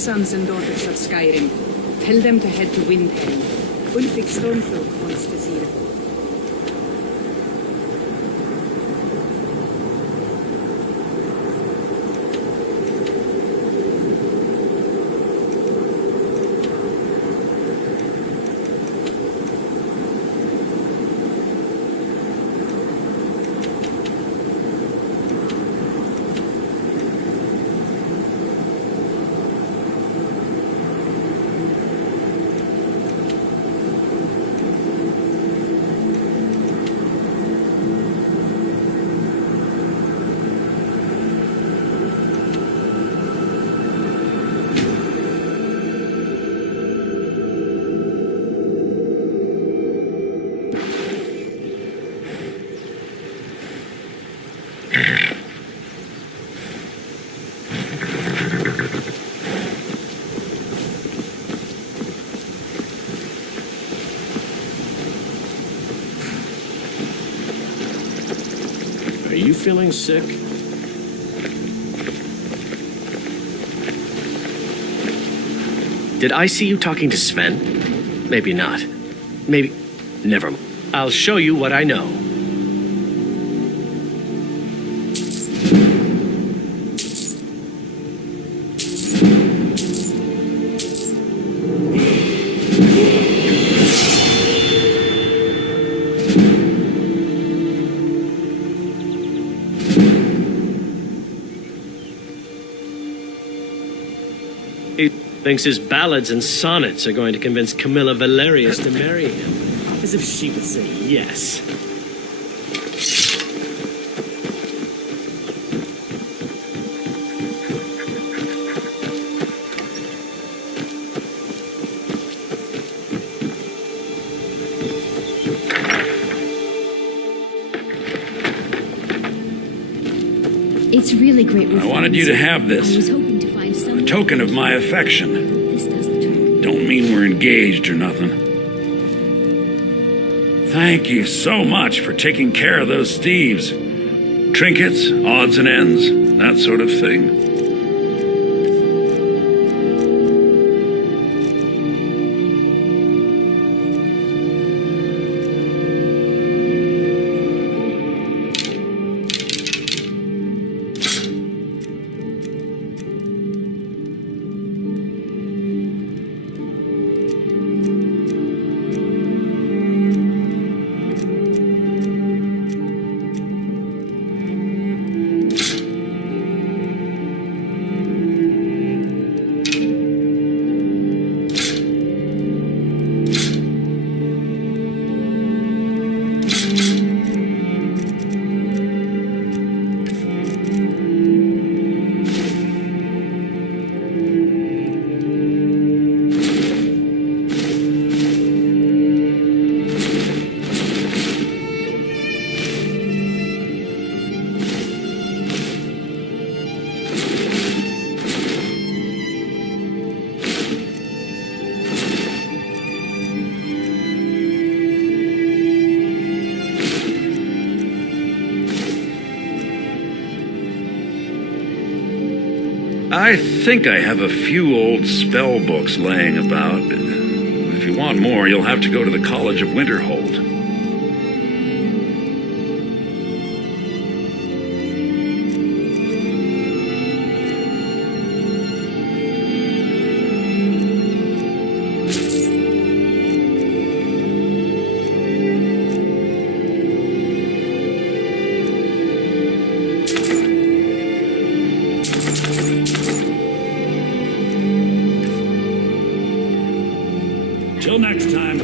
sons and daughters of Skyrim. Tell them to head to Windhelm. Ulfric Stormcloak wants to see them. Are you feeling sick? Did I see you talking to Sven? Maybe not. Maybe... Never mind. I'll show you what I know. He thinks his ballads and sonnets are going to convince Camilla Valerius to marry him. As if she would say yes. It's really great. I wanted you to have this. I was hoping to find some A token of my affection. This does the trick. Don't mean we're engaged or nothing. Thank you so much for taking care of those thieves. Trinkets, odds and ends, that sort of thing. I think I have a few old spell books laying about. If you want more, you'll have to go to the College of Winterhold. Till next time.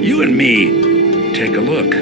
You and me, take a look.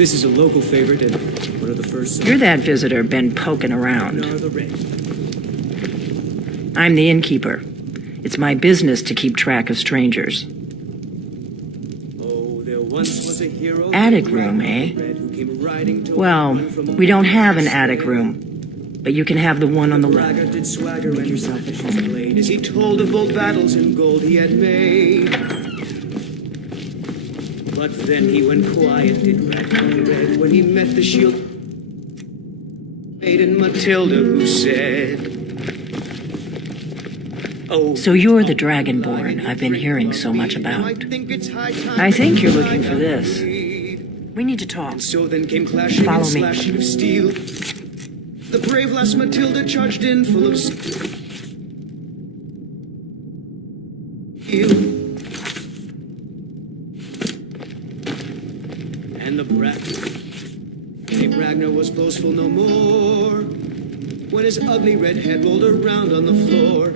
This is a local favorite and one of the first. You're that visitor been poking around. I'm the innkeeper. It's my business to keep track of strangers. Oh, there once was a hero. Attic room, eh? Well, we don't have an attic room, but you can have the one on the left. Did swagger and yourself as his blade as he told of old battles and gold he had made. But then he went quiet, did red when he met the shield maiden Matilda, who said, "Oh, So you're the Dragonborn I've been hearing so much about. I think you're looking for this. We need to talk. So then came clashing Follow and me. slashing of steel. The brave lass Matilda charged in full of steel. And the King Ragnar was boastful no more when his ugly red head rolled around on the floor.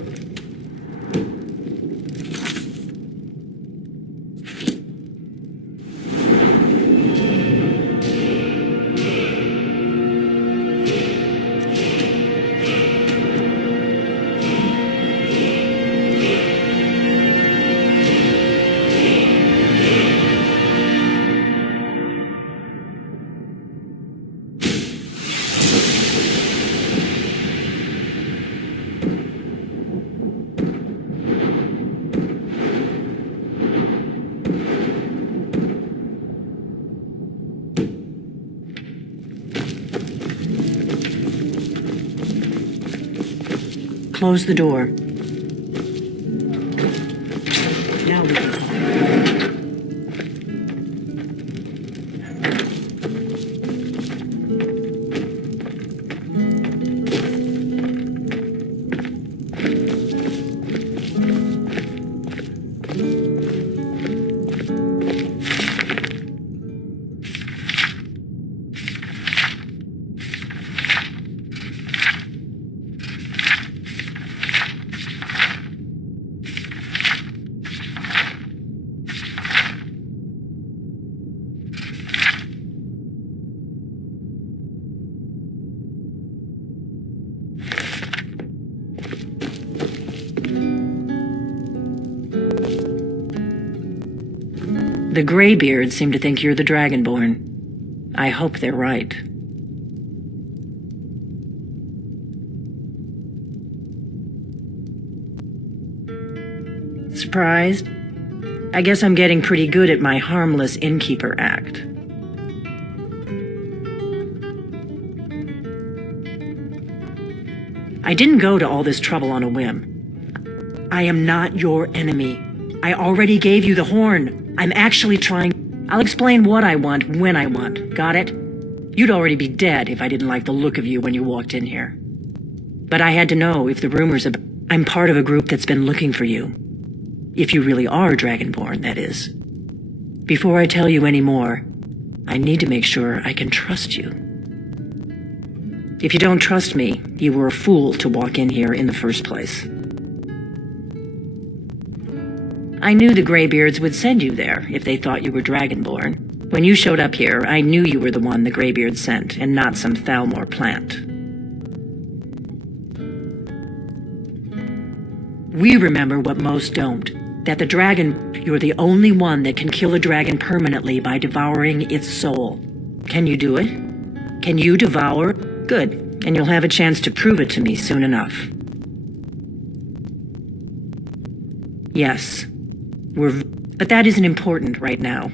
Close the door. Now we can talk. The Greybeards seem to think you're the Dragonborn. I hope they're right. Surprised? I guess I'm getting pretty good at my harmless innkeeper act. I didn't go to all this trouble on a whim. I am not your enemy. I already gave you the horn. I'm actually trying. I'll explain what I want when I want. Got it? You'd already be dead if I didn't like the look of you when you walked in here. But I had to know if the rumors about... I'm part of a group that's been looking for you. If you really are Dragonborn, that is. Before I tell you any more, I need to make sure I can trust you. If you don't trust me, you were a fool to walk in here in the first place. I knew the Greybeards would send you there if they thought you were Dragonborn. When you showed up here, I knew you were the one the Greybeards sent, and not some Thalmor plant. We remember what most don't. That the dragon, you're the only one that can kill a dragon permanently by devouring its soul. Can you do it? Can you devour? Good, and you'll have a chance to prove it to me soon enough. Yes. But that isn't important right now.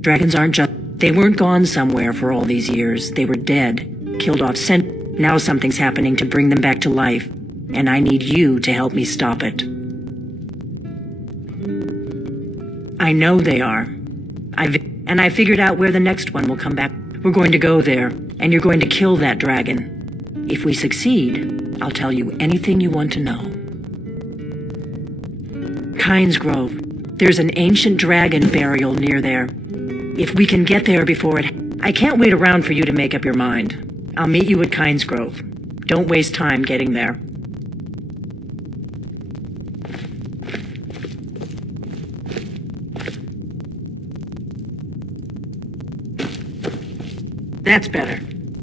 Dragons aren't just... They weren't gone somewhere for all these years. They were dead, killed off, sent... Now something's happening to bring them back to life, and I need you to help me stop it. I know they are. I figured out where the next one will come back. We're going to go there, and you're going to kill that dragon. If we succeed, I'll tell you anything you want to know. Kynes Grove. There's an ancient dragon burial near there. If we can get there before it... I can't wait around for you to make up your mind. I'll meet you at Kynes Grove. Don't waste time getting there. That's better.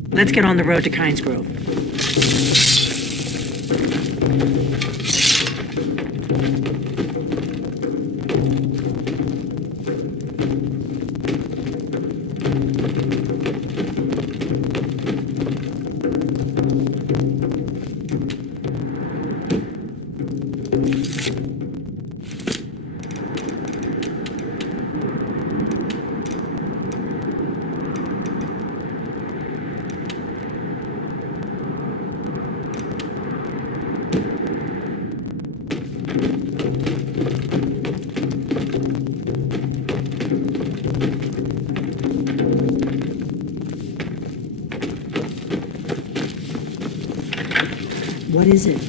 Let's get on the road to Kynes Grove. What is it?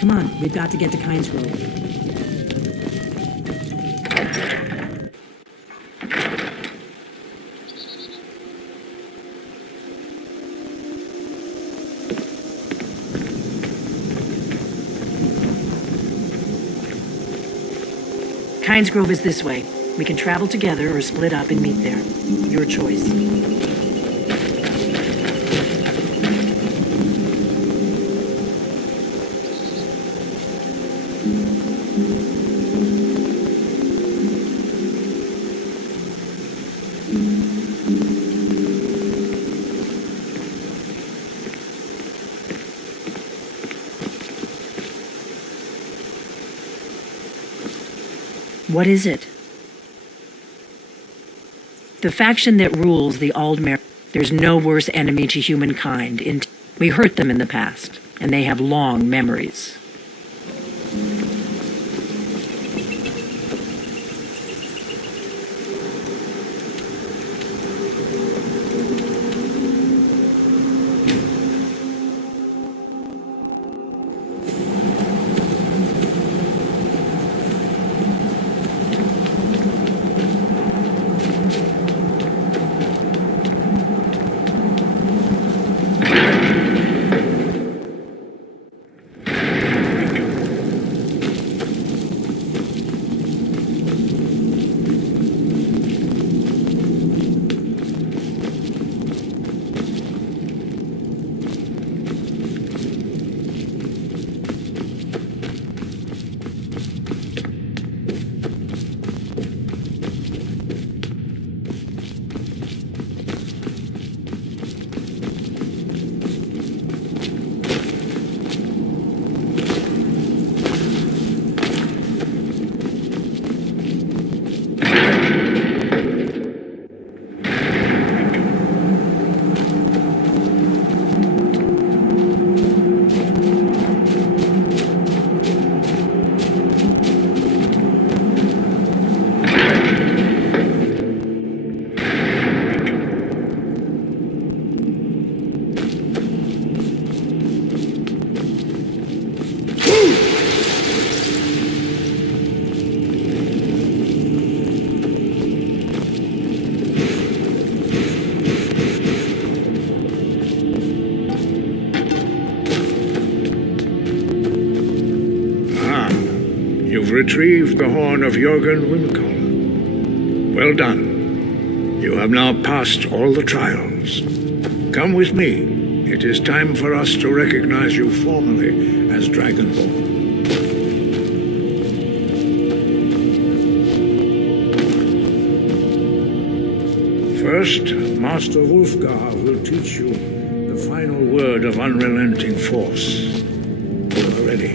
Come on, we've got to get to Kynes Grove. Kynes Grove is this way. We can travel together or split up and meet there. Your choice. What is it? The faction that rules the Aldmere. There's no worse enemy to humankind. We hurt them in the past, and they have long memories. You've retrieved the horn of Jürgen Wimkoller. Well done. You have now passed all the trials. Come with me. It is time for us to recognize you formally as Dragonborn. First, Master Wolfgar will teach you the final word of unrelenting force. You are ready.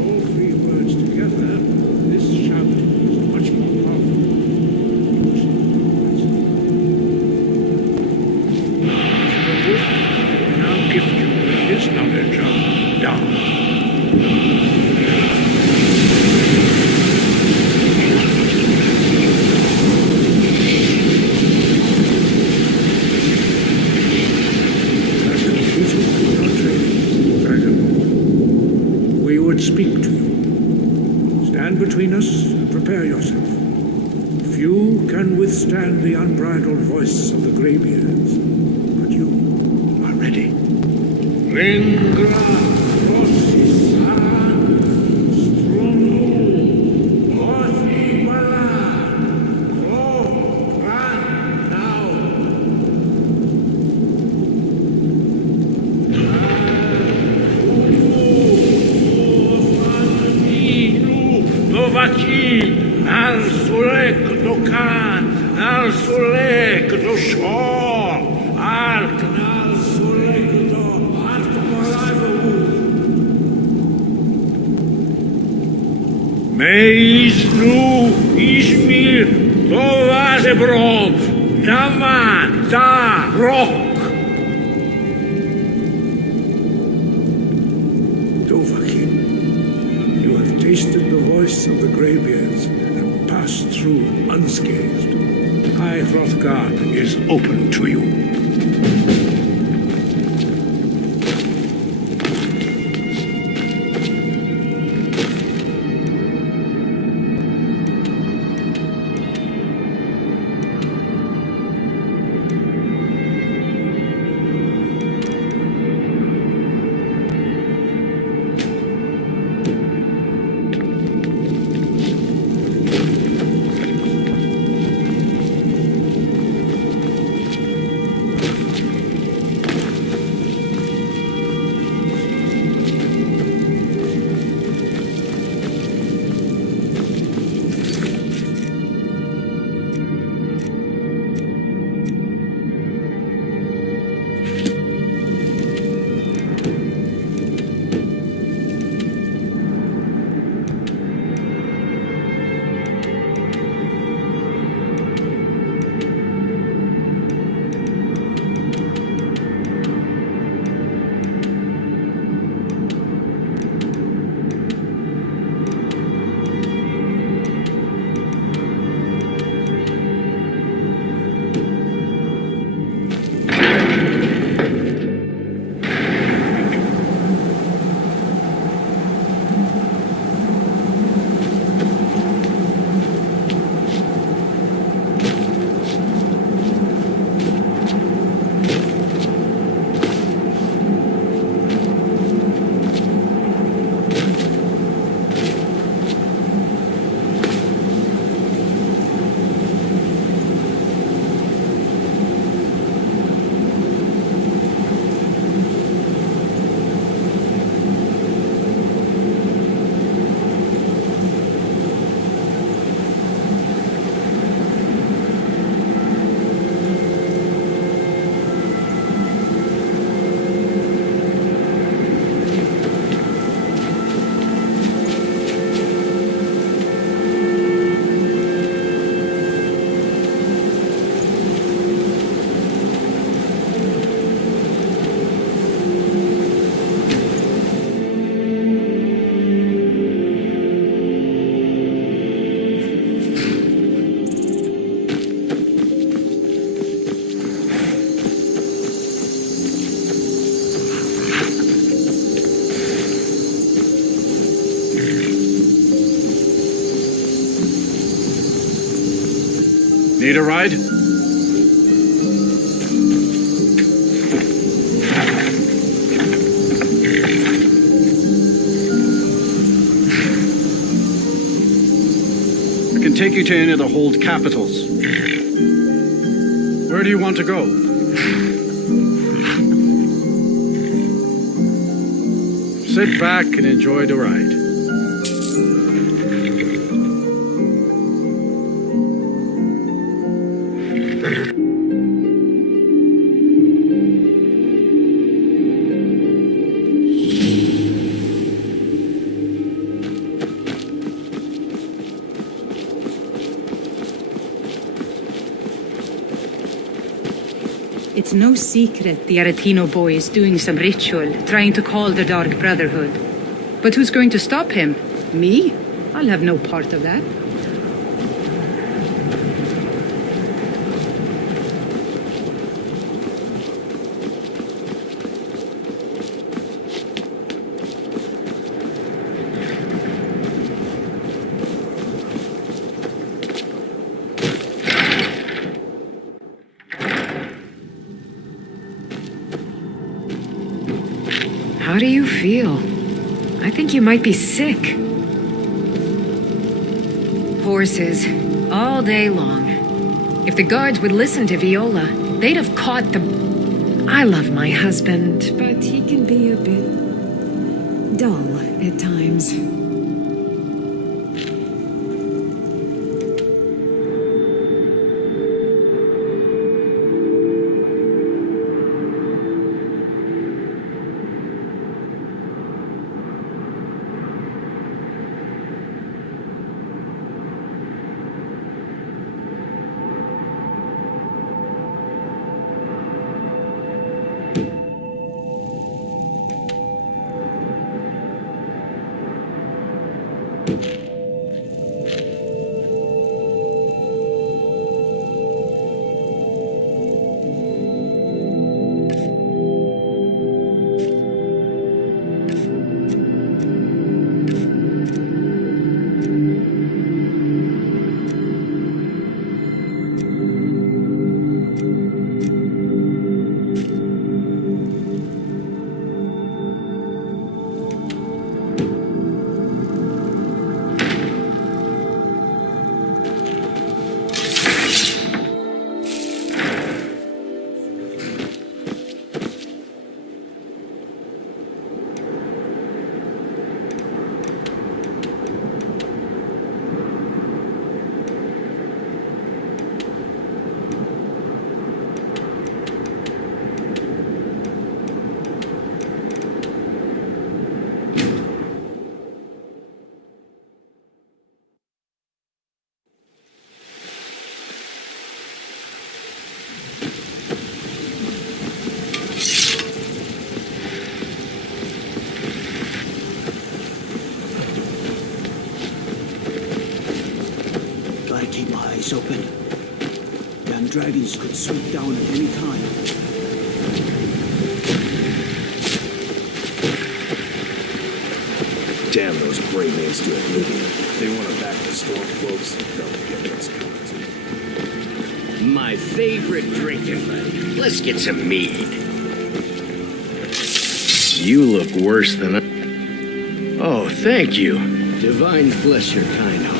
All three words together, this shout is much more powerful. The wolf will now give you his knowledge of Dawn. As completed your training, Dragon, we would speak to you. Stand between us and prepare yourself. Few can withstand the unbridled voice of the Greybeards, but you are ready. Ringra, Rosisan, Strunu, Osibala, Kro, Ran, now. Novaki, al sulek do kan, al sulek do shor, al knal sulek do alt moraivu. Meis nu Ishmir, Tovazebrov, Yaman, Da, Rock. Dovahkiin, you have tasted the voice of the Greybeards and passed through unscathed. High Hrothgar is open to you. Need a ride? take you to any of the hold capitals. Where do you want to go? Sit back and enjoy the ride. It's no secret the Aretino boy is doing some ritual, trying to call the Dark Brotherhood. But who's going to stop him? Me? I'll have no part of that. How do you feel? I think you might be sick. Horses, all day long. If the guards would listen to Viola, they'd have caught the... I love my husband, but he can be a bit... dull at times. Open. Damn dragons could swoop down at any time. Damn those gray maids to oblivion. They want to back the storm cloaks. They'll get what's coming to them. My favorite drinking buddy. Let's get some mead. You look worse than I... Oh, thank you. Divine bless your kind heart.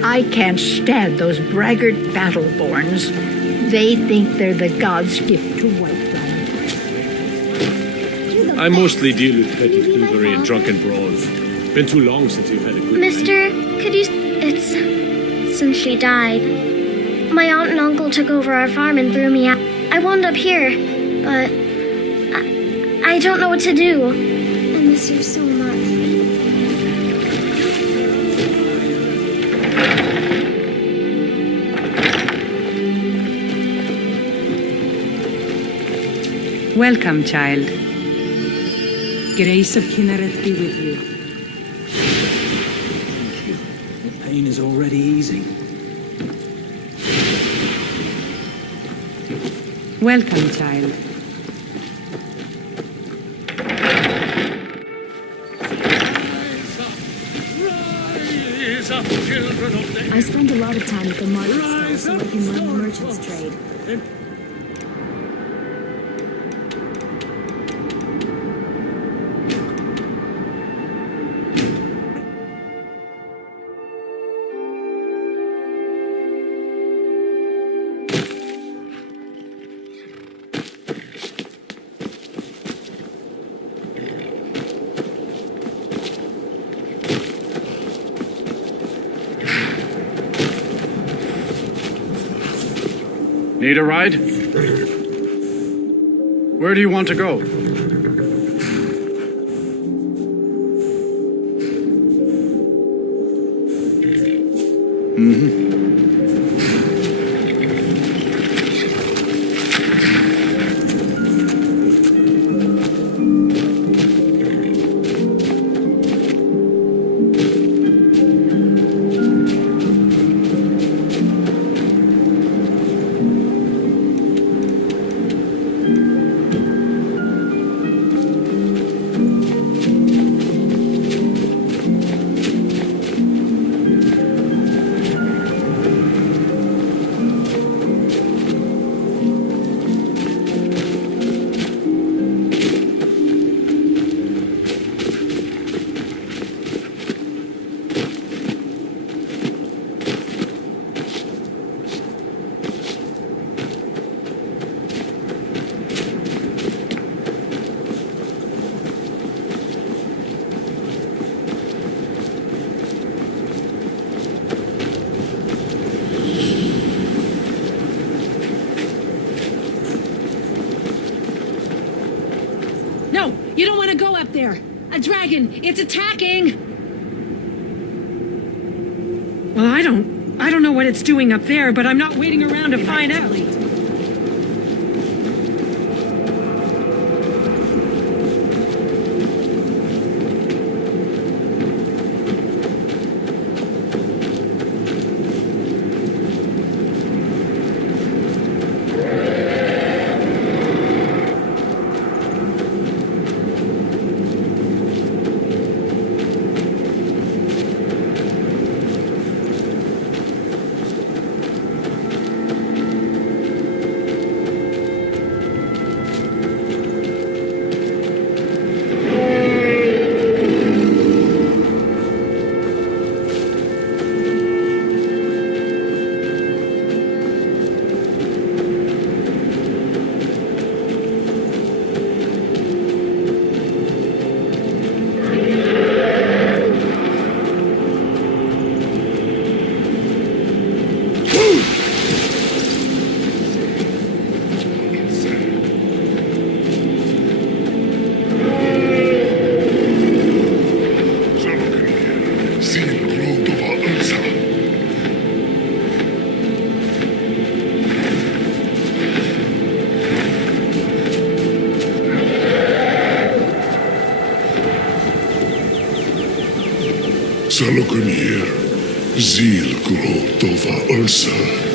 I can't stand those braggart battleborns. They think they're the god's gift to Whiterun. I mostly deal with petty thievery and drunken brawls. Been too long since you've had a good Mister, could you... It's... since she died. My aunt and uncle took over our farm and threw me out. I wound up here, but... I don't know what to do. I miss you so much. Welcome, child. Grace of Kinnereth be with you. Thank you. The pain is already easing. Welcome, child. I spend a lot of time at the market stall so I can learn the merchant's trade. Need a ride? Where do you want to go? No, you don't want to go up there. A dragon, it's attacking. Well, I don't know what it's doing up there, but I'm not waiting around to find out. Salokunir, Zil Kuro Tova Ulsa.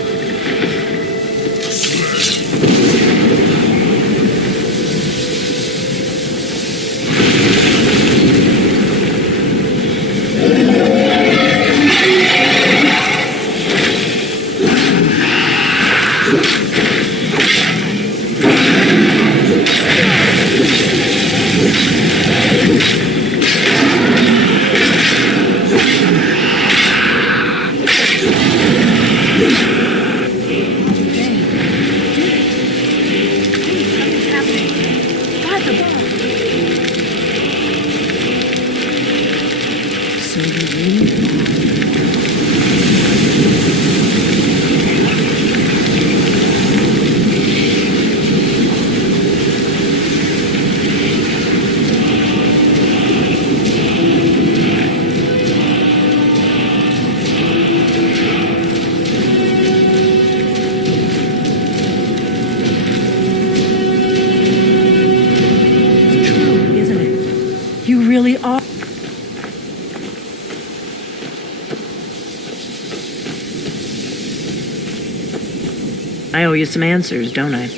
I owe you some answers, don't I?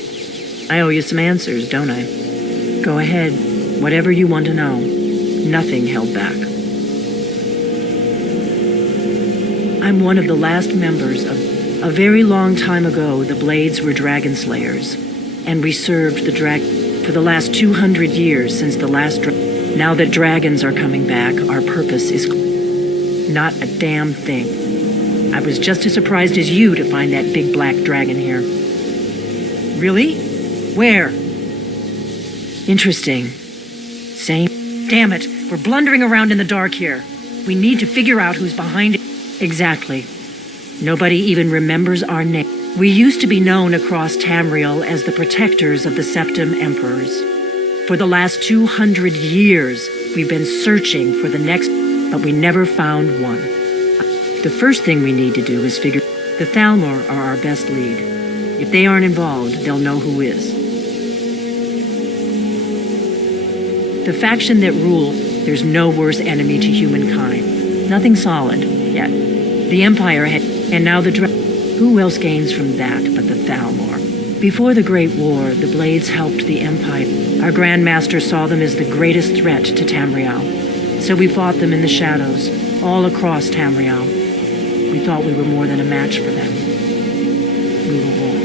I owe you some answers, don't I? Go ahead. Whatever you want to know. Nothing held back. I'm one of the last members of... A very long time ago, the Blades were dragon slayers. And we served the for the last 200 years since the last... Now that dragons are coming back, our purpose is... Not a damn thing. I was just as surprised as you to find that big black dragon here. Really? Where? Interesting. Same. Damn it, we're blundering around in the dark here. We need to figure out who's behind it. Exactly. Nobody even remembers our name. We used to be known across Tamriel as the protectors of the Septim Emperors. For the last 200 years, we've been searching for the next, but we never found one. The first thing we need to do is figure the Thalmor are our best lead. If they aren't involved, they'll know who is. The faction that rule, there's no worse enemy to humankind. Nothing solid, yet. The Empire had, and now the Who else gains from that but the Thalmor? Before the Great War, the Blades helped the Empire. Our Grand Master saw them as the greatest threat to Tamriel. So we fought them in the shadows, all across Tamriel. We thought we were more than a match for them. We were wrong.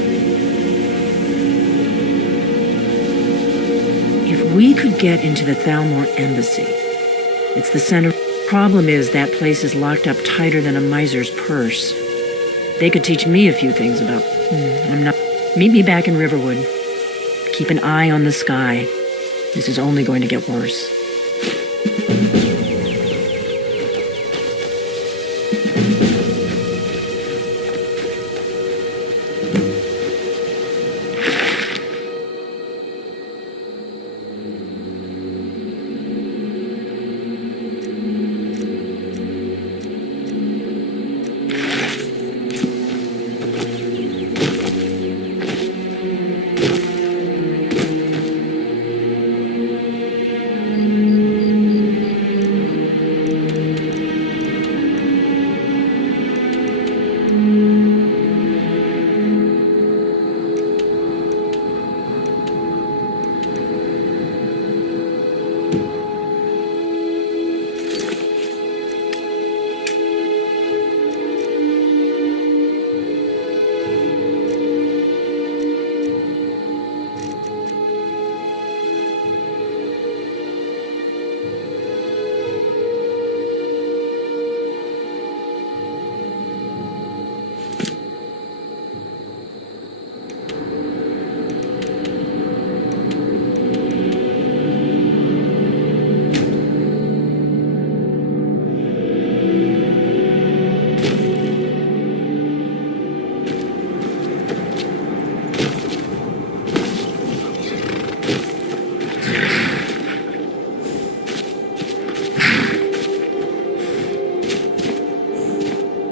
If we could get into the Thalmor embassy, it's the center. Problem is that place is locked up tighter than a miser's purse. They could teach me a few things about... I'm not... Meet me back in Riverwood. Keep an eye on the sky. This is only going to get worse.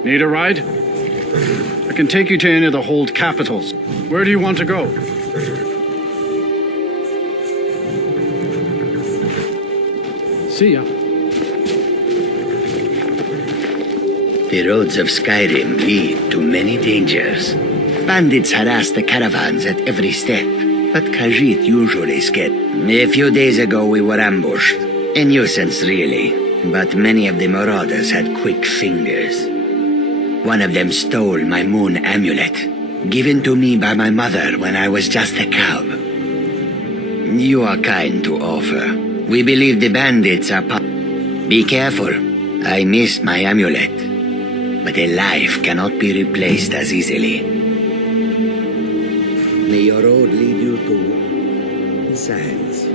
Need a ride? I can take you to any of the hold capitals. Where do you want to go? See ya. The roads of Skyrim lead to many dangers. Bandits harass the caravans at every step, but Khajiit usually skip. A few days ago we were ambushed. A nuisance, really, but many of the marauders had quick fingers. One of them stole my moon amulet, given to me by my mother when I was just a cub. You are kind to offer. We believe the bandits are Be careful. I miss my amulet. But a life cannot be replaced as easily. May your road lead you to sands.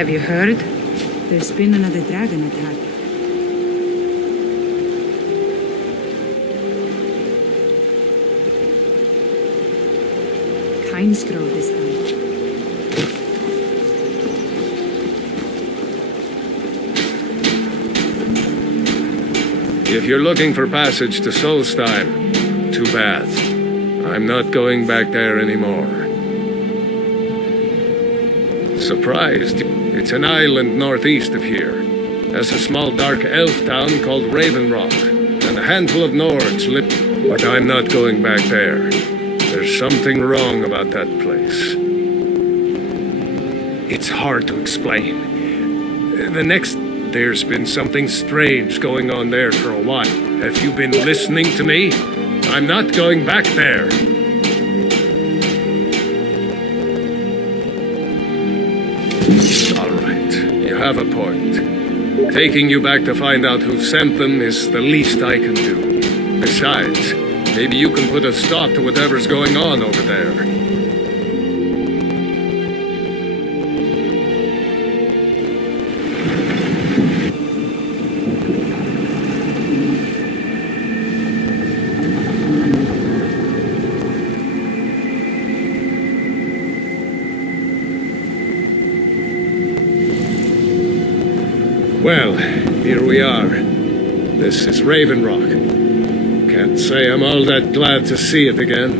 Have you heard? There's been another dragon attack. Kinesgrove this time. If you're looking for passage to Solstein, too bad. I'm not going back there anymore. Surprised? It's an island northeast of here. Has a small dark elf town called Raven Rock, and a handful of Nords live. But I'm not going back there. There's something wrong about that place. It's hard to explain. There's been something strange going on there for a while. Have you been listening to me? I'm not going back there. All right, you have a point. Taking you back to find out who sent them is the least I can do. Besides, maybe you can put a stop to whatever's going on over there. Well, here we are. This is Raven Rock. Can't say I'm all that glad to see it again.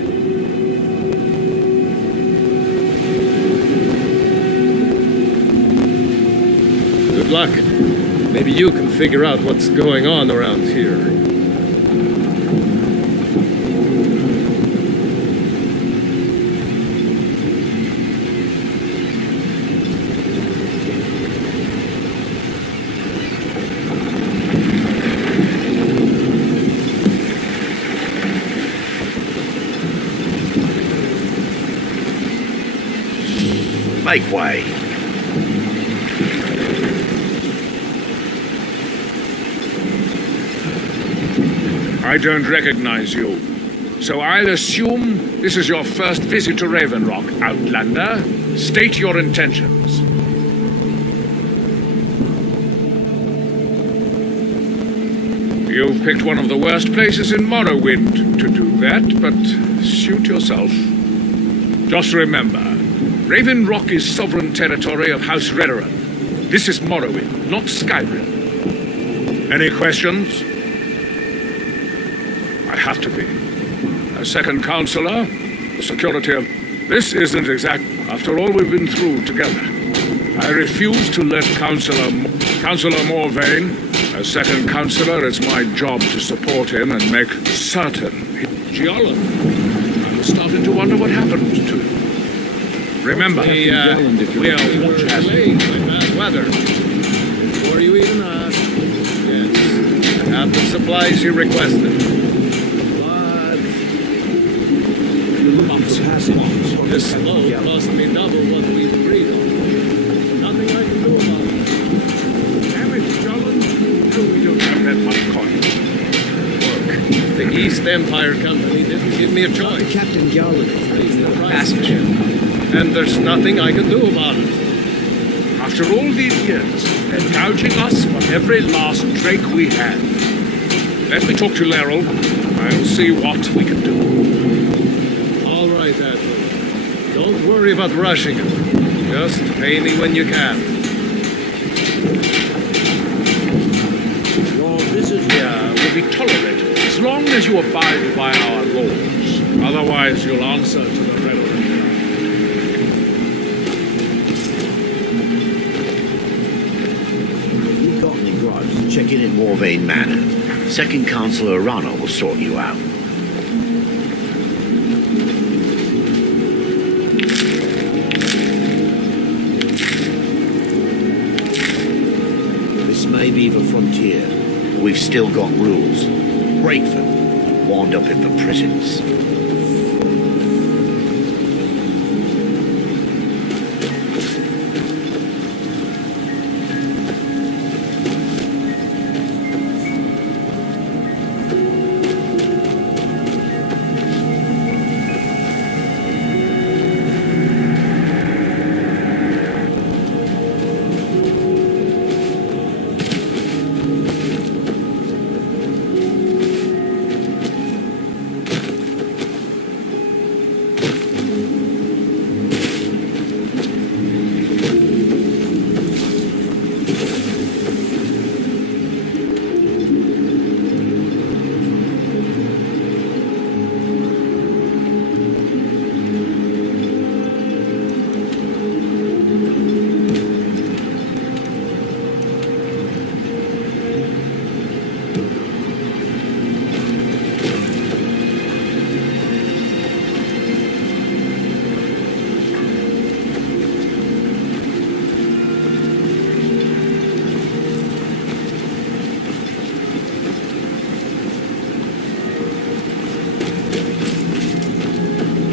Good luck. Maybe you can figure out what's going on around here. Make way. I don't recognize you. So I'll assume this is your first visit to Raven Rock, Outlander. State your intentions. You've picked one of the worst places in Morrowind to do that, but suit yourself. Just remember, Raven Rock is sovereign territory of House Redoran. This is Morrowind, not Skyrim. Any questions? I have to be. As second counselor, the security of... This isn't exact... After all we've been through together. I refuse to let Counselor Morvain, as second counselor, it's my job to support him and make certain... Giollo, I'm starting to wonder what happened to him. Remember, we are delayed by bad weather. Before you even ask, yes, I have the supplies you requested. But this slow cost me double what we agreed on. Nothing I can do about it. Damn it, Jolin. No, we don't have that much coin. Look, the East Empire Company didn't give me a choice. Captain Jolin is the passenger. And there's nothing I can do about it. After all these years, they're gouging us for every last drake we have. Let me talk to Laryl. I'll see what we can do. All right, Admiral. Don't worry about rushing it. Just pay me when you can. Your visit here will be tolerated as long as you abide by our laws. Otherwise, you'll answer to the Red Order. If you've got any gripes, check in Morvain Manor. Second Counselor Arana will sort you out. This may be the frontier, but we've still got rules. Break them and wind up in the prisons.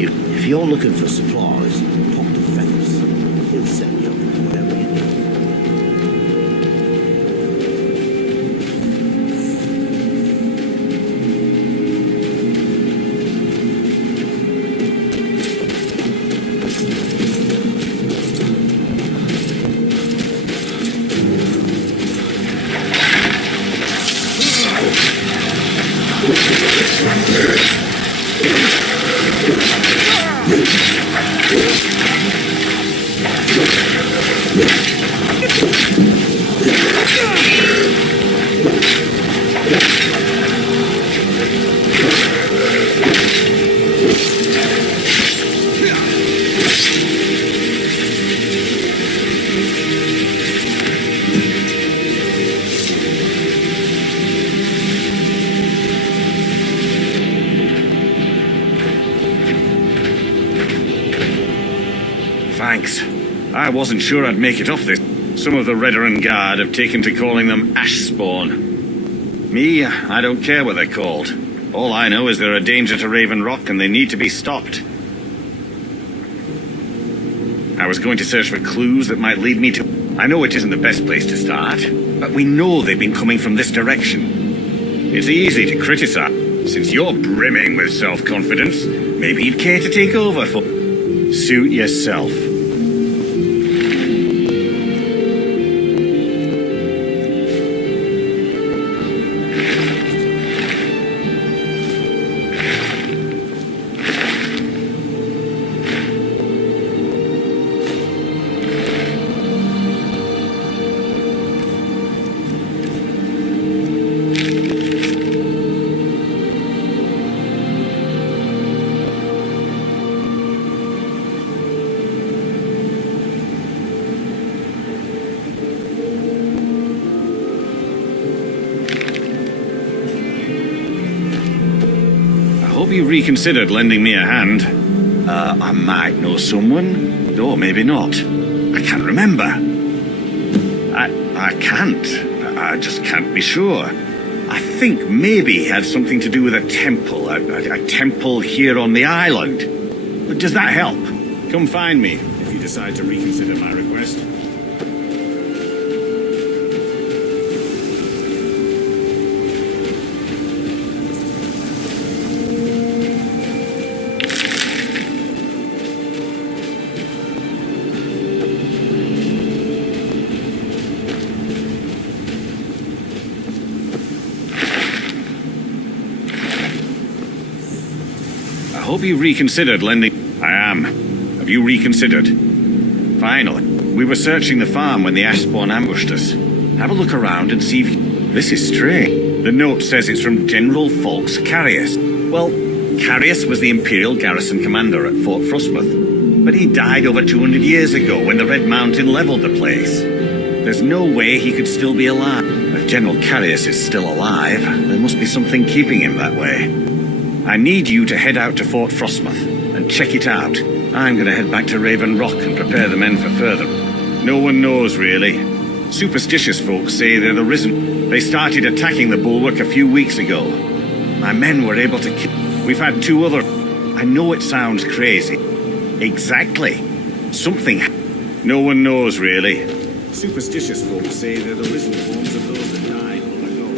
If you're looking for supplies, pop the feathers. He'll set you up with whatever you need. Thanks. I wasn't sure I'd make it off this. Some of the Redoran Guard have taken to calling them ash spawn. Me, I don't care what they're called. All I know is they're a danger to Raven Rock and they need to be stopped. I was going to search for clues that might lead me to... I know it isn't the best place to start, but we know they've been coming from this direction. It's easy to criticize. Since you're brimming with self-confidence, maybe you'd care to take over for... Suit yourself. Hope you reconsidered lending me a hand. I might know someone, or maybe not. I can't remember. I can't. I just can't be sure. I think maybe it had something to do with a temple. A temple here on the island. But does that help? Come find me if you decide to reconsider my request. hope you reconsidered lending. I am. Have you reconsidered? Finally. We were searching the farm when the Ashspawn ambushed us. Have a look around and see if... This is strange. The note says it's from General Fawkes Carius. Well, Carius was the Imperial garrison commander at Fort Frostmoth. But he died over 200 years ago when the Red Mountain leveled the place. There's no way he could still be alive. If General Carius is still alive, there must be something keeping him that way. I need you to head out to Fort Frostmoth and check it out. I'm gonna head back to Raven Rock and prepare the men for further. No one knows, really. Superstitious folks say they're the Risen. They started attacking the bulwark a few weeks ago. My men were able to kill... We've had 2 other... I know it sounds crazy. Exactly. Something... No one knows, really. Superstitious folks say they're the Risen forms of those that died long ago.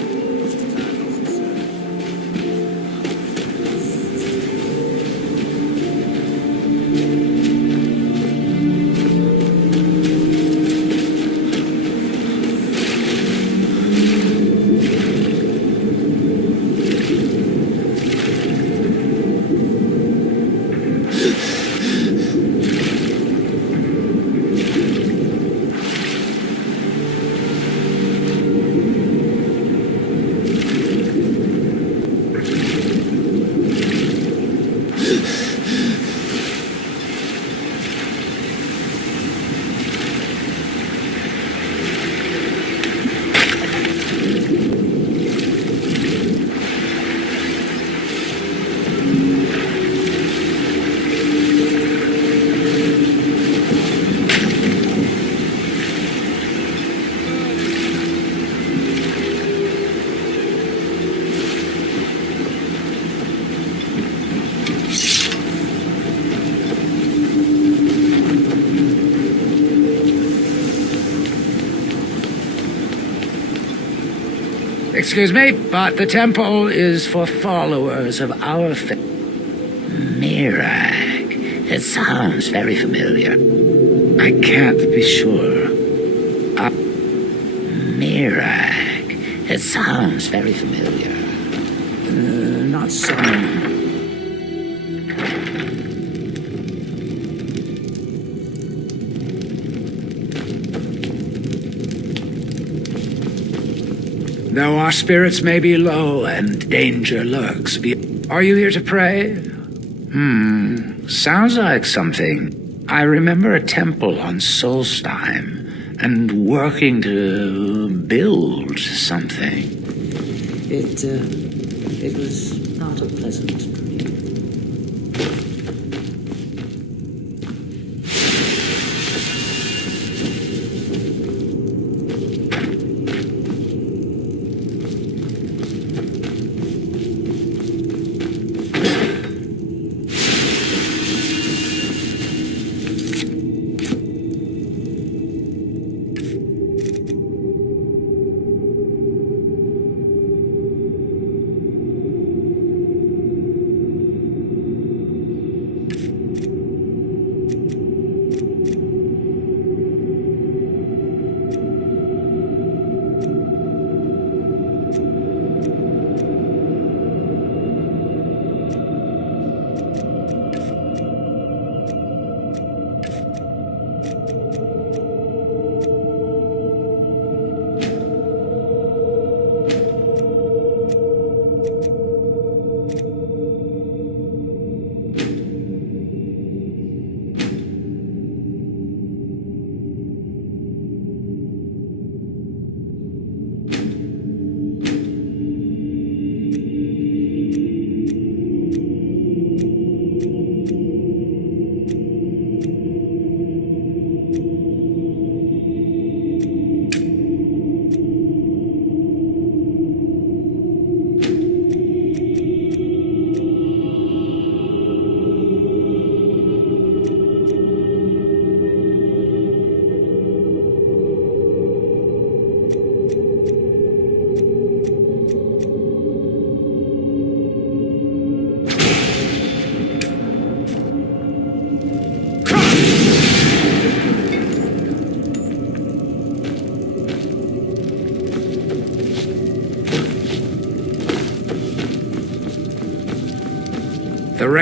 Excuse me, but the temple is for followers of our faith. Mirak. It sounds very familiar. I can't be sure. Mirak. It sounds very familiar. Not so. Though our spirits may be low and danger lurks, are you here to pray? Sounds like something. I remember a temple on Solstheim and working to build something. It was not a pleasant dream.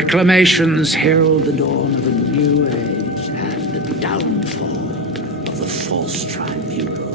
reclamations herald the dawn of a new age and the downfall of the false tribunal.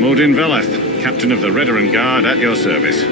Modin Velath, captain of the Redoran Guard, at your service.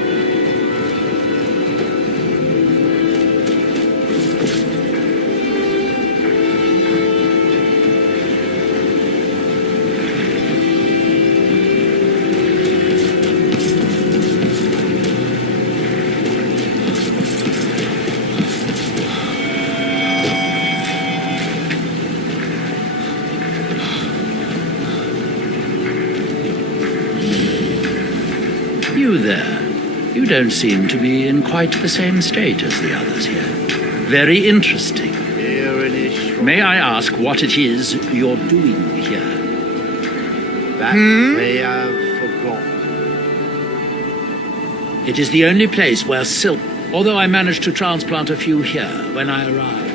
You there. You don't seem to be in quite the same state as the others here. Very interesting. May I ask what it is you're doing here? That they have forgotten. It is the only place where silk, although I managed to transplant a few here when I arrived.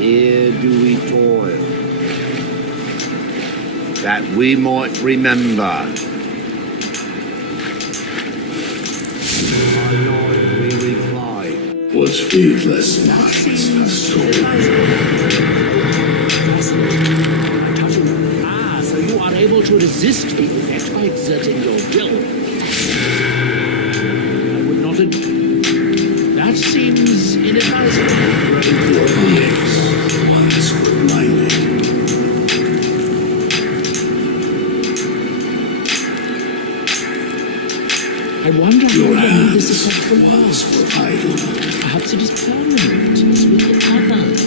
Here do we toil, that we might remember. We reply. What's faithless minds have stolen. Ah, so you are able to resist the effect by exerting your will. I would not that seems inadvisable. Your eyes once were blinded. I wonder how Your long hands this effect will last. were idle. Perhaps it is permanent, as with the others.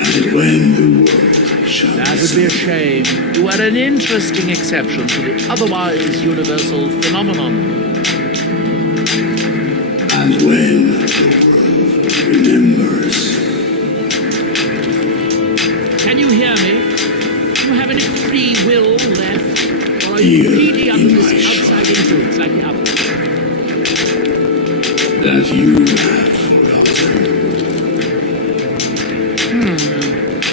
And when the world shall That would be a shame. You are an interesting exception to the otherwise universal phenomenon. And when the world remembers. Can you hear me? Do you have any free will left? Or are you Here really under in this my outside influence like the others? That you have forgotten.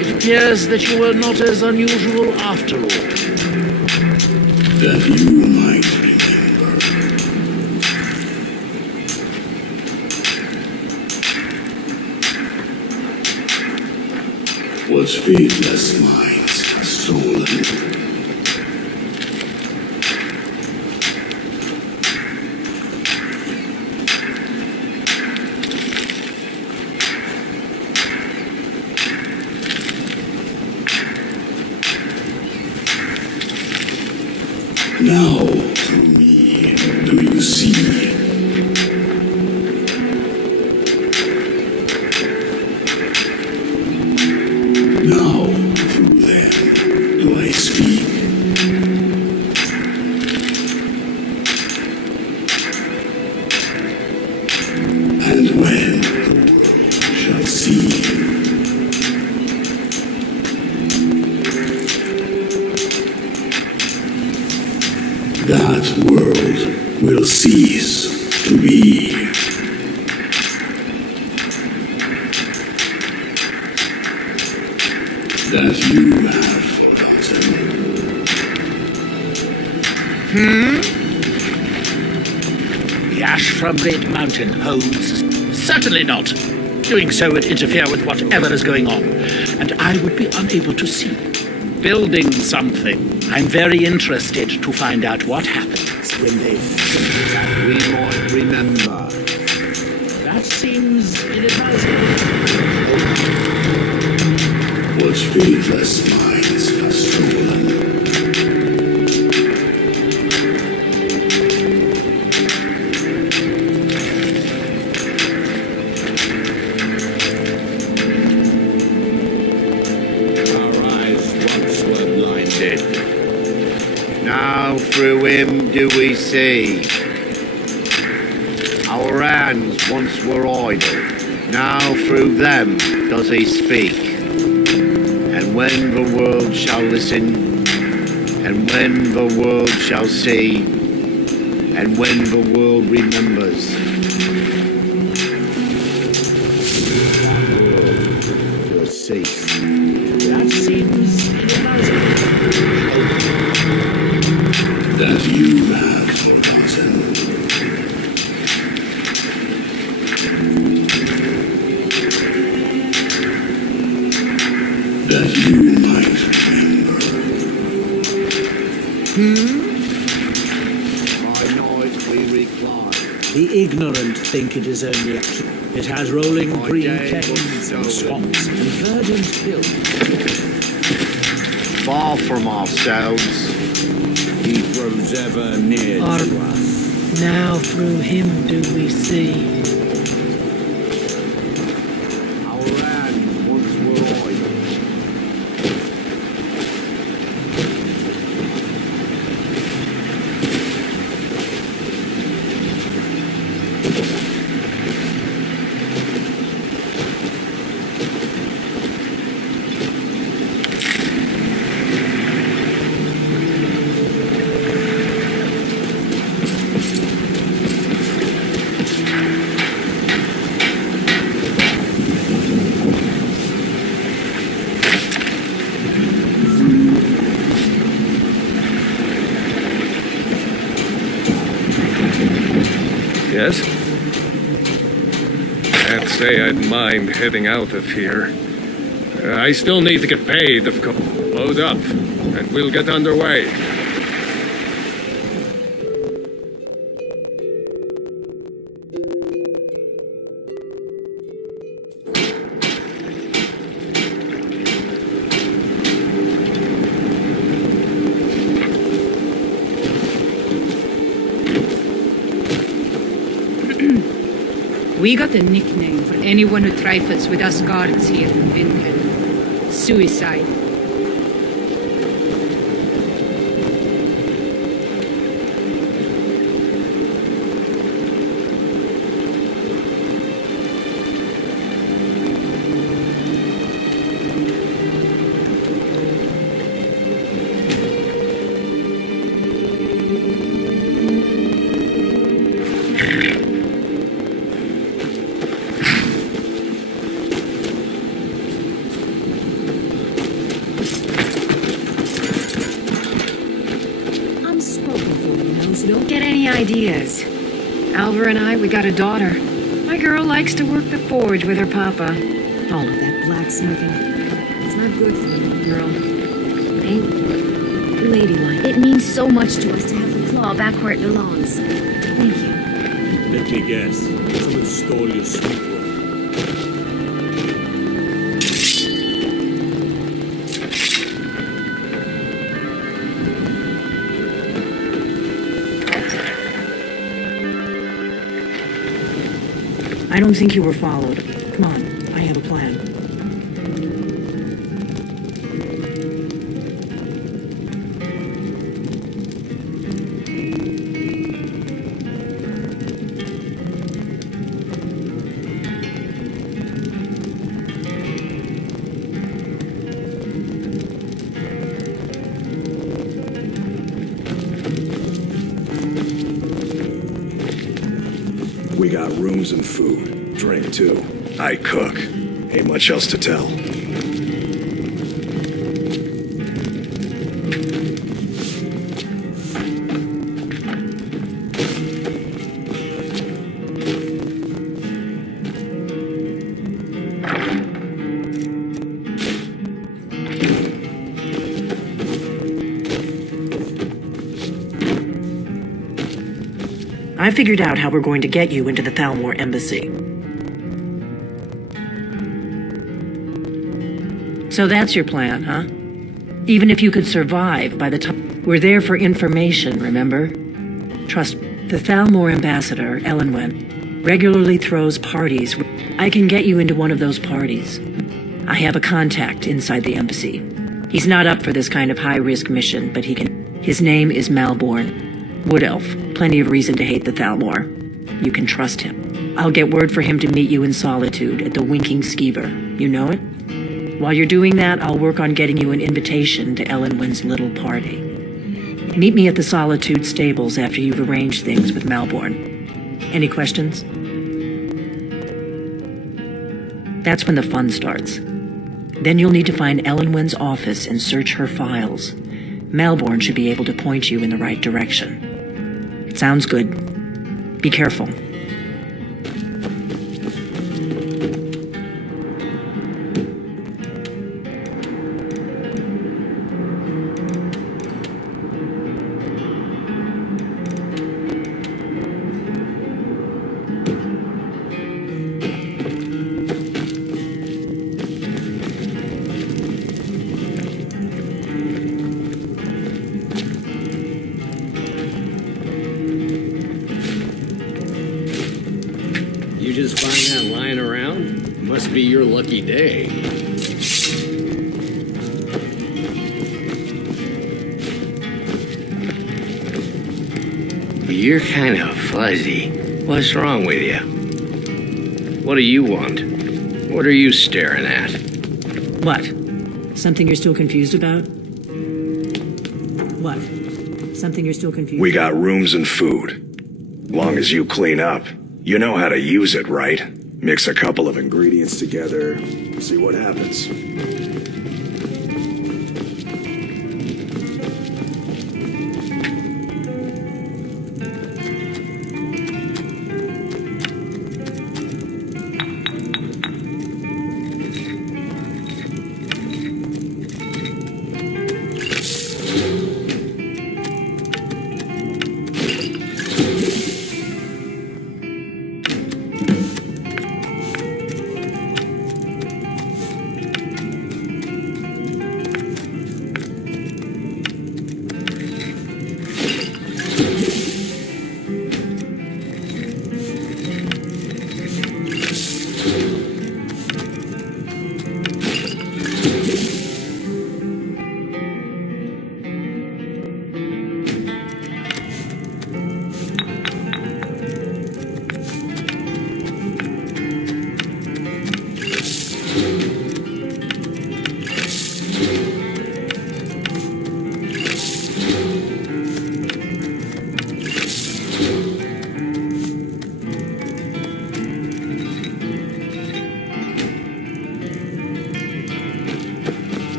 It appears that you were not as unusual after all. That you might remember. What's faithless minds have stolen. Now, through me, do you see? Now, through them, do I speak? And when the world shall see. That world will cease to be. That you have forgotten. The ash from Red Mountain holds. Certainly not. Doing so would interfere with whatever is going on, and I would be unable to see. Building something. I'm very interested to find out what happens when they That we might remember. That seems inadvisable. What's faithless minds have stolen. Our eyes once were blinded. Now through him do we see. Our hands once were idle. Now through them does he speak. And when the world shall listen, and when the world shall see, and when the world remembers, that world will cease. That seems inadvisable. That you have forgotten. That you ignorant think it is only a... It has rolling green plains and swamps and verdant hills. Far from ourselves. He grows ever near to us. Now through him do we see. Our lands once were idle. Yes? Can't say I'd mind heading out of here. I still need to get paid, of course. Load up, and we'll get underway. We got a nickname for anyone who trifles with us guards here in Windhelm. Suicide. Don't get any ideas. Alva and I, we got a daughter. My girl likes to work the forge with her papa. All of that blacksmithing. It's not good for a little girl. Ain't ladylike. It means so much to us to have the claw back where it belongs. Thank you. Let me guess. Someone stole your sweet one. I don't think you were followed. Come on, I have a plan. We got rooms and food. Drink, too. I cook. Ain't much else to tell. I figured out how we're going to get you into the Thalmor embassy. So that's your plan, huh? Even if you could survive by the time... We're there for information, remember? Trust me. The Thalmor ambassador, Elenwen, regularly throws parties. I can get you into one of those parties. I have a contact inside the embassy. He's not up for this kind of high-risk mission, but he can... His name is Malborn. Wood Elf. Plenty of reason to hate the Thalmor. You can trust him. I'll get word for him to meet you in Solitude at the Winking Skeever. You know it? While you're doing that, I'll work on getting you an invitation to Elenwen's little party. Meet me at the Solitude stables after you've arranged things with Malborn. Any questions? That's when the fun starts. Then you'll need to find Elenwen's office and search her files. Malborn should be able to point you in the right direction. Sounds good. Be careful. Must be your lucky day. You're kind of fuzzy. What's wrong with you? What do you want? What are you staring at? What? Something you're still confused about? What? Something you're still confused We about? got rooms and food. Long as you clean up. You know how to use it, right? Mix a couple of ingredients together, see what happens.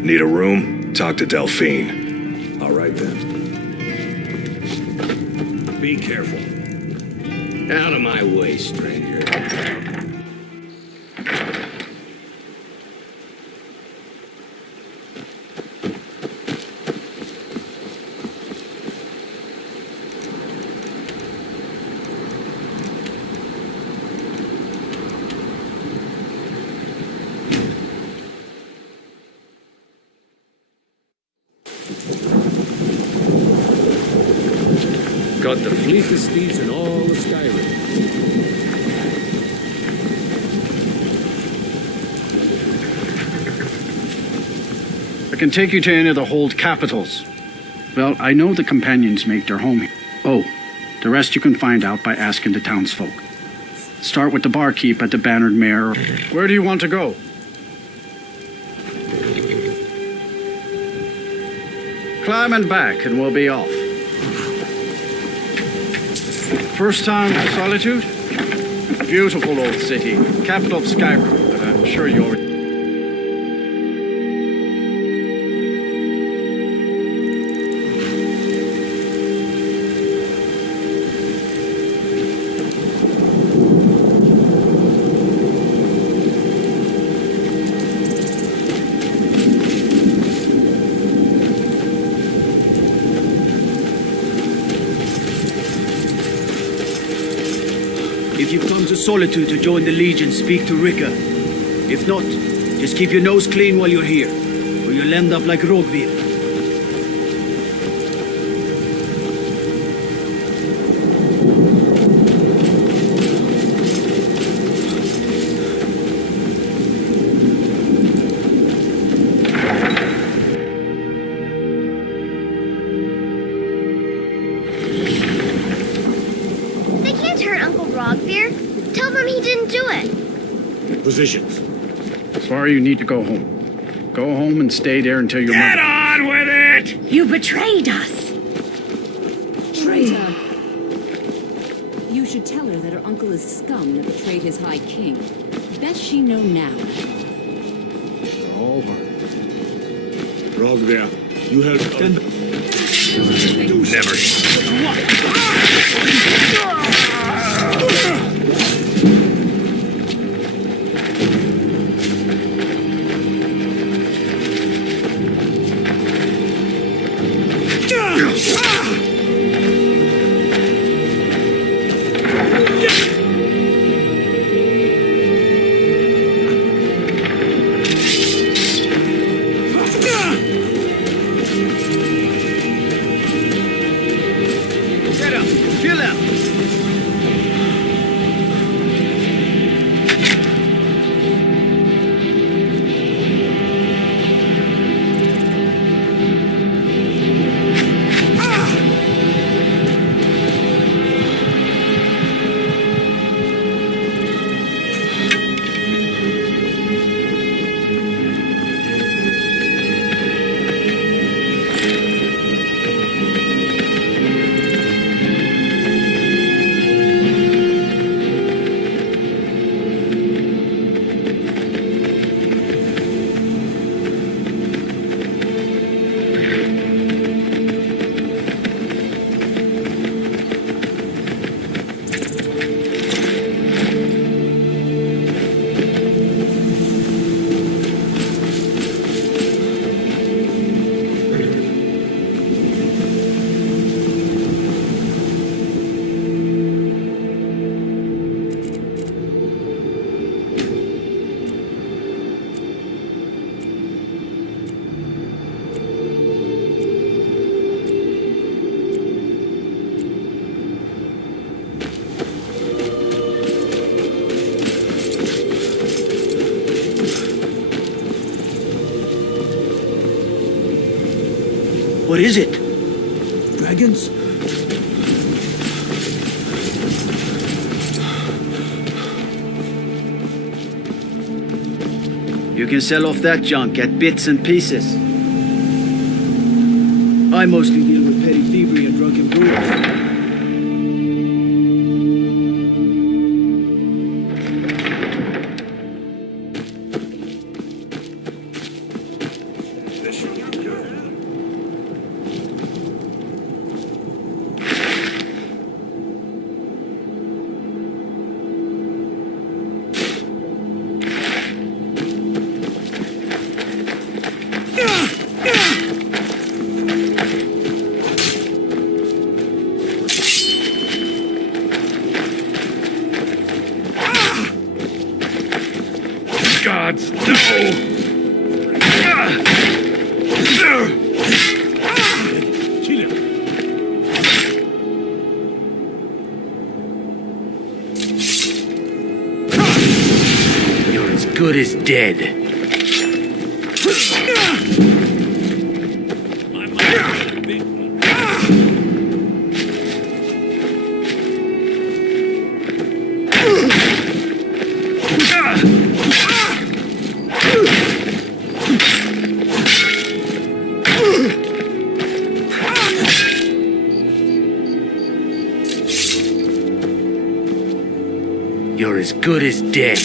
Need a room? Talk to Delphine. All right then. Be careful. Out of my way, stranger. Got the fleetest steeds in all of Skyrim. I can take you to any of the hold capitals. Well, I know the companions make their home here. Oh, the rest you can find out by asking the townsfolk. Start with the barkeep at the Bannered Mare. Where do you want to go? Climb and back and we'll be off. First time to Solitude? Beautiful old city, capital of Skyrim, but I'm sure you already... If you've come to Solitude to join the Legion, speak to Rika. If not, just keep your nose clean while you're here, or you'll end up like Rogvir. They can't hurt Uncle Rogvir. Tell them he didn't do it. Positions. Sorry, you need to go home. Go home and stay there until your mother... on with it! You betrayed us! Traitor! You should tell her that her uncle is scum that betrayed his high king. Best she know now. All right. Rogvir, you helped them. You never. Get up! Fill out! What is it? Dragons? You can sell off that junk at bits and pieces. I mostly deal with petty thievery and drunken brewers. Gods, no! You're as good as dead. You're as good as dead.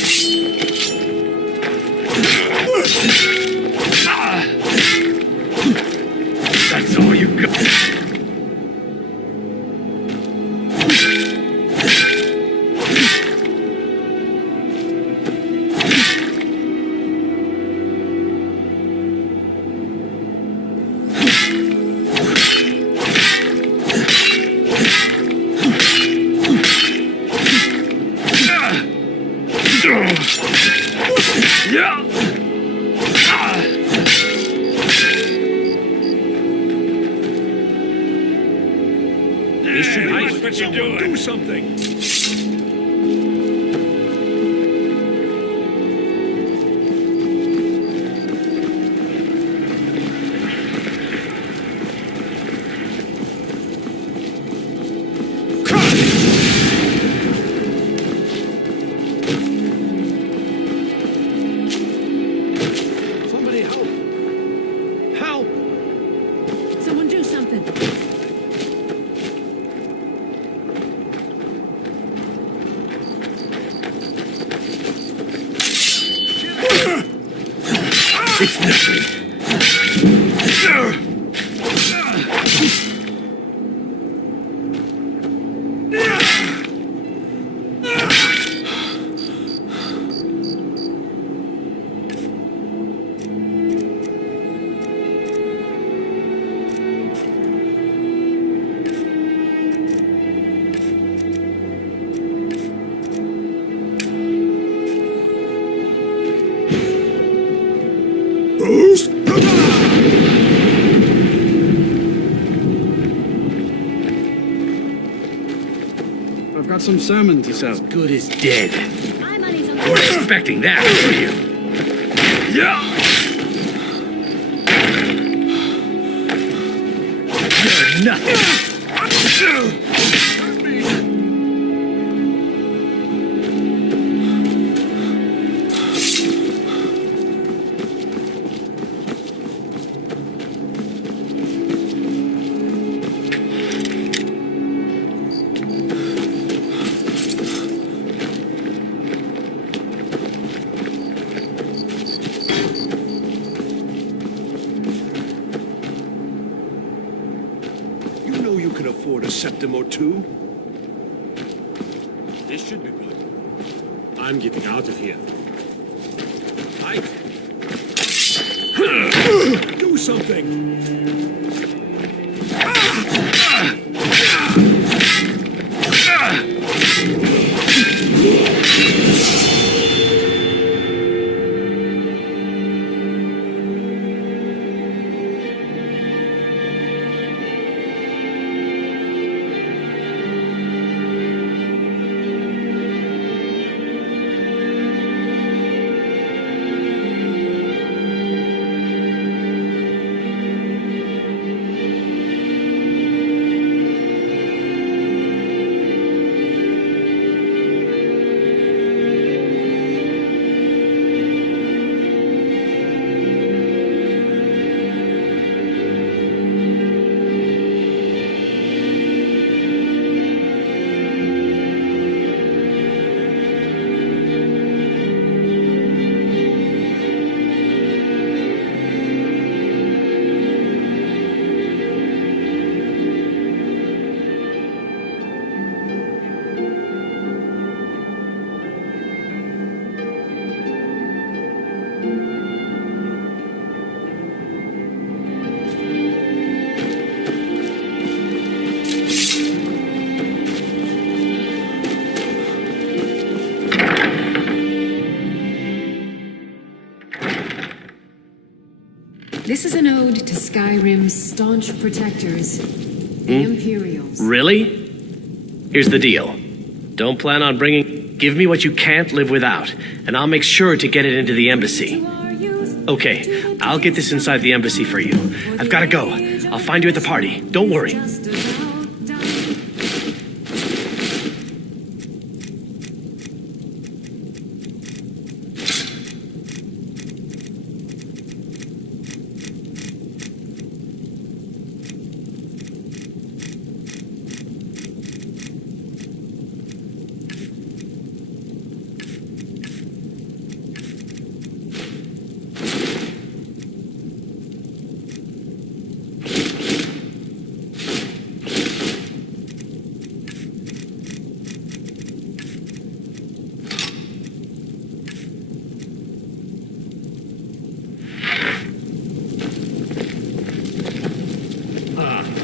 That's all you got. What you doing? Do something. Somebody help! Help! Someone do something. It's nothing. I've got some salmon to sell. As good as dead. My money's on You weren't expecting that, were you? Yeah. You're nothing. You can afford a septim or two. This should be good. I'm getting out of here. Do something! This is an ode to Skyrim's staunch protectors, the Imperials. Really? Here's the deal. Don't plan on bringing... Give me what you can't live without, and I'll make sure to get it into the embassy. Okay, I'll get this inside the embassy for you. I've gotta go. I'll find you at the party. Don't worry.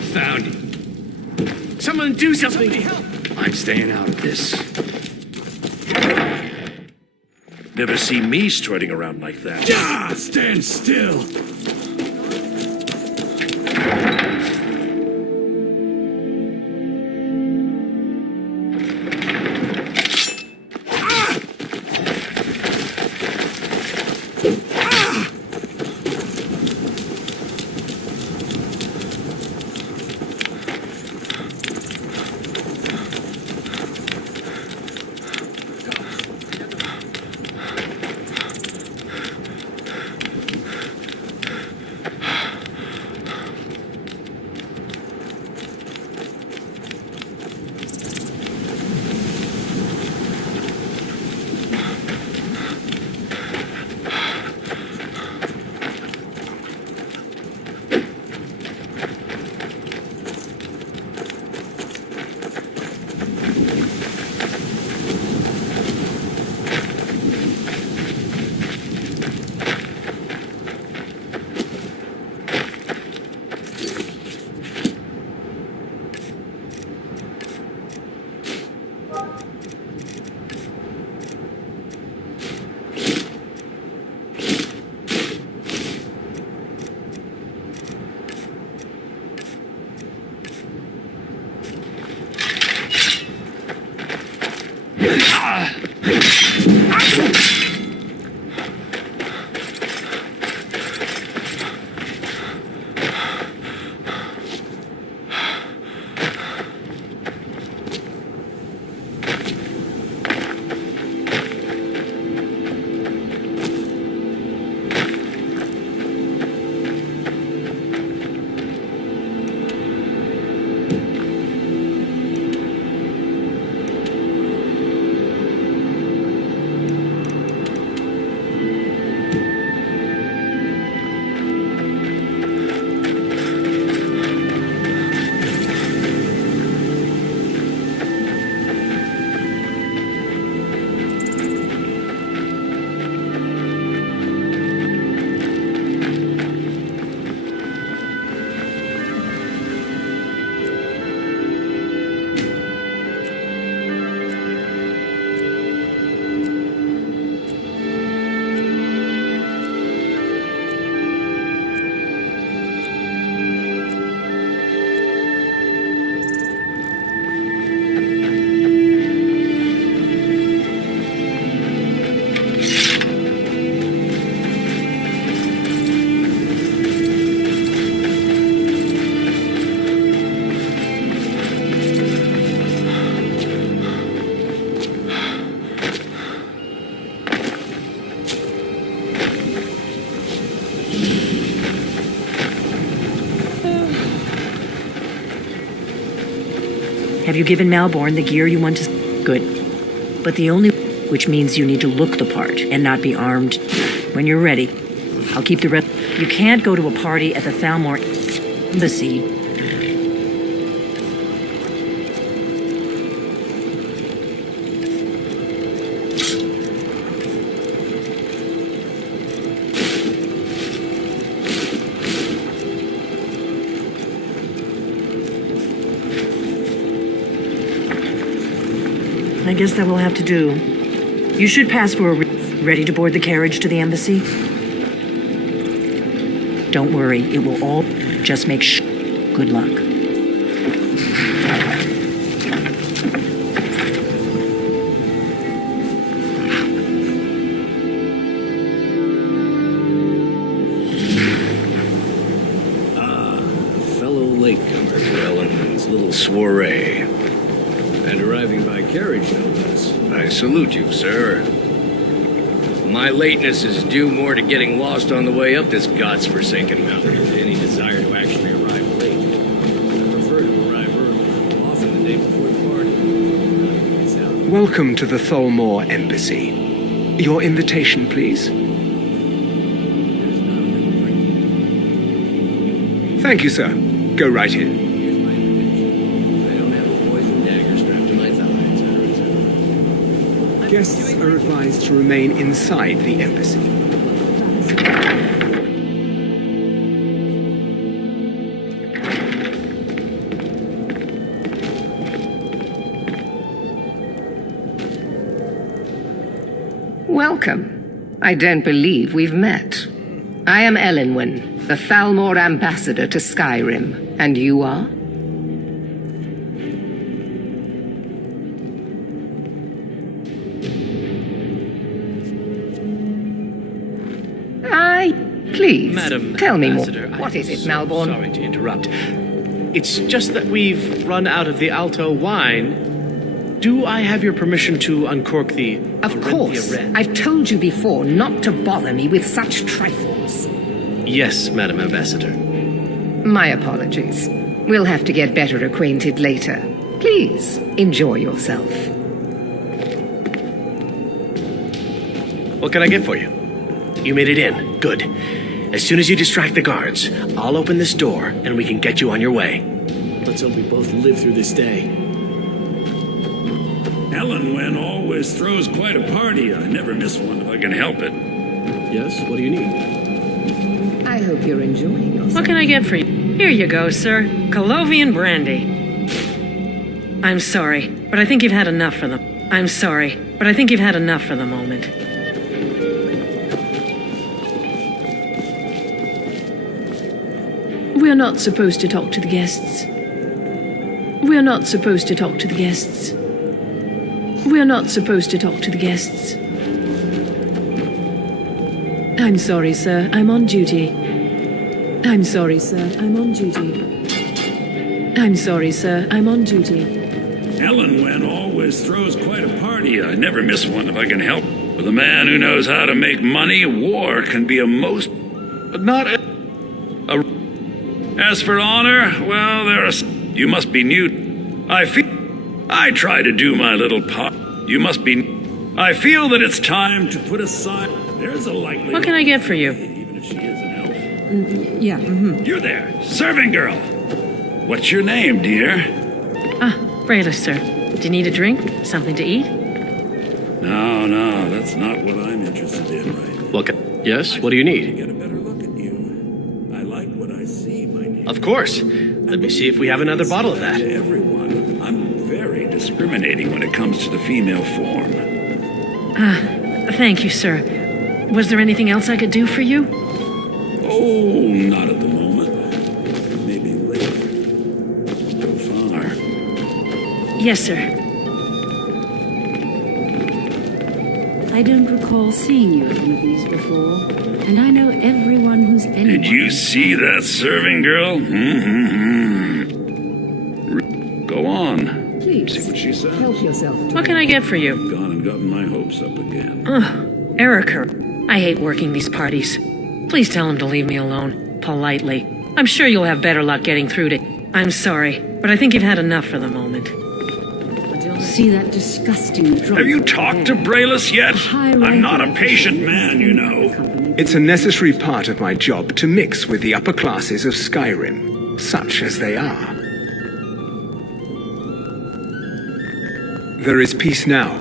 Found you. Someone do something! I'm staying out of this. Never see me strutting around like that. Ah, stand still! Have you given Malborn the gear you want to... Good. But the only... Which means you need to look the part and not be armed. When you're ready, I'll keep the rest... You can't go to a party at the Thalmor Embassy. I guess that will have to do. You should pass for ready to board the carriage to the embassy. Don't worry, it will all just make sure. Good luck. Fellow latecomer to Ellen's little soiree. And arriving by carriage, no less. I salute you, sir. My lateness is due more to getting lost on the way up this god's-forsaken mountain than any desire to actually arrive late. I prefer to arrive early, often the day before the party. Welcome to the Tholmor Embassy. Your invitation, please. Thank you, sir. Go right in. Guests are advised to remain inside the embassy. Welcome. I don't believe we've met. I am Elenwen, the Thalmor ambassador to Skyrim. And you are? Please, Madam tell me more. Ambassador, What is it, so Malborn? Sorry to interrupt. It's just that we've run out of the Alto wine. Do I have your permission to uncork the Of Orinthia course. Red? I've told you before not to bother me with such trifles. Yes, Madam Ambassador. My apologies. We'll have to get better acquainted later. Please, enjoy yourself. What can I get for you? You made it in. Good. As soon as you distract the guards, I'll open this door and we can get you on your way. Let's hope we both live through this day. Elenwen always throws quite a party. I never miss one if I can help it. Yes? What do you need? I hope you're enjoying yourself. What can I get for you? Here you go, sir. Colovian brandy. I'm sorry, but I think you've had enough for them. I'm sorry, but I think you've had enough for the moment. We're not supposed to talk to the guests. We're not supposed to talk to the guests. We're not supposed to talk to the guests. I'm sorry, sir. I'm on duty. I'm sorry, sir. I'm on duty. I'm sorry, sir. I'm on duty. Elenwen always throws quite a party. I never miss one if I can help. With a man who knows how to make money, war can be a most... but not a... As for honor, well, there are... You must be new. I try to do my little part. You must be... I feel that it's time to put aside... There's a likelihood... What can I get for you? Even if she is an elf. Yeah, You're there, serving girl. What's your name, dear? Brayla, sir. Do you need a drink? Something to eat? No, that's not what I'm interested in right Look, yes, what do you need? Get a better look at you. I like what I see, my dear. Of course. Let me see if we have another bottle of that. Everyone, I'm very discriminating when it comes to the female form. Thank you, sir. Was there anything else I could do for you? Oh, not at the moment. Maybe later. Go far. Yes, sir. I don't recall seeing you at one of these before, and I know everyone who's anyone. Did you see that serving girl? Go on. Please, see what she says. help yourself. What can I get for you? Gone and gotten my hopes up again. Erica. I hate working these parties. Please tell him to leave me alone. Politely. I'm sure you'll have better luck getting through to... I'm sorry, but I think you've had enough for the moment. See that disgusting drunk. Have you talked to Braylus yet? I'm not a patient man, you know. It's a necessary part of my job to mix with the upper classes of Skyrim, such as they are. There is peace now.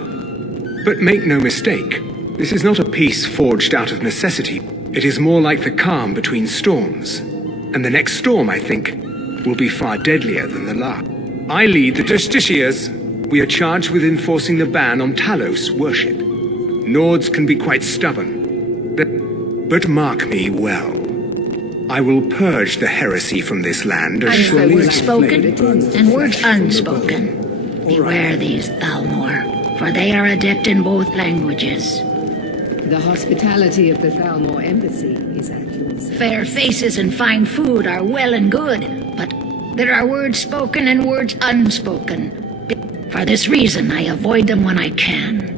But make no mistake, this is not a peace forged out of necessity. It is more like the calm between storms. And the next storm, I think, will be far deadlier than the last. I lead the Justiciars. We are charged with enforcing the ban on Talos worship. Nords can be quite stubborn. But mark me well. I will purge the heresy from this land as And for surely words as spoken and words unspoken. Beware these Thalmor, for they are adept in both languages. The hospitality of the Thalmor embassy is at your service. Fair faces and fine food are well and good, but there are words spoken and words unspoken. For this reason, I avoid them when I can.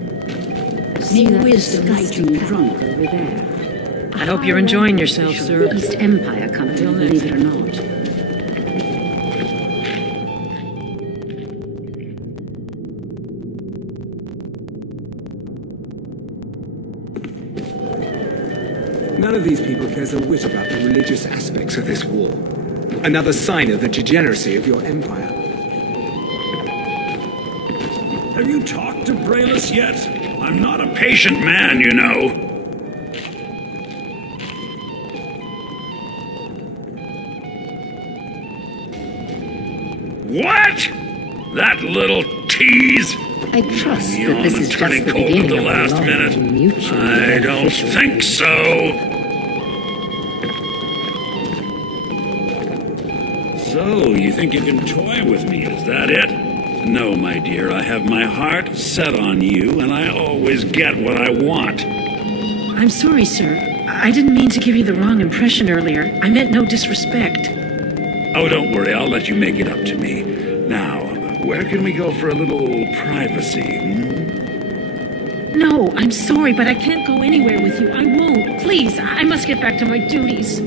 See May that wisdom guide you. drunk over there. I hope you're enjoying yourself, sir. The East Empire company, believe it or not. None of these people cares a whit about the religious aspects of this war. Another sign of the degeneracy of your empire. Have you talked to Braylus yet? I'm not a patient man, you know. What? That little tease? I trust You that on this and is just turning the cold at beginning the of a last long minute? and mutually I don't beneficial think so. So, you think you can toy with me, is that it? No, my dear, I have my heart set on you, and I always get what I want. I'm sorry, sir. I didn't mean to give you the wrong impression earlier. I meant no disrespect. Oh, don't worry, I'll let you make it up to me. Now, where can we go for a little privacy? No, I'm sorry, but I can't go anywhere with you. I won't. Please, I must get back to my duties.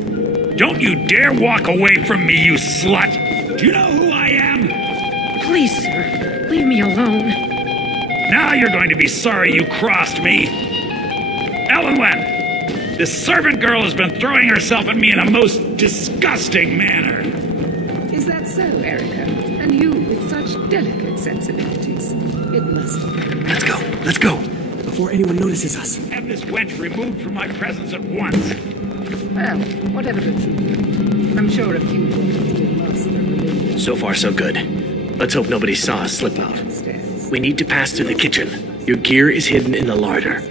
Don't you dare walk away from me, you slut! Do you know who I am? Please, sir, leave me alone. Now you're going to be sorry you crossed me. Ellenwen, this servant girl has been throwing herself at me in a most disgusting manner. Is that so, Erica? And you with such delicate sensibilities. It must be. Let's go, before anyone notices us. Have this wench removed from my presence at once. Well, whatever the truth, I'm sure a few words will master religion. So far, so good. Let's hope nobody saw us slip out. We need to pass through the kitchen. Your gear is hidden in the larder.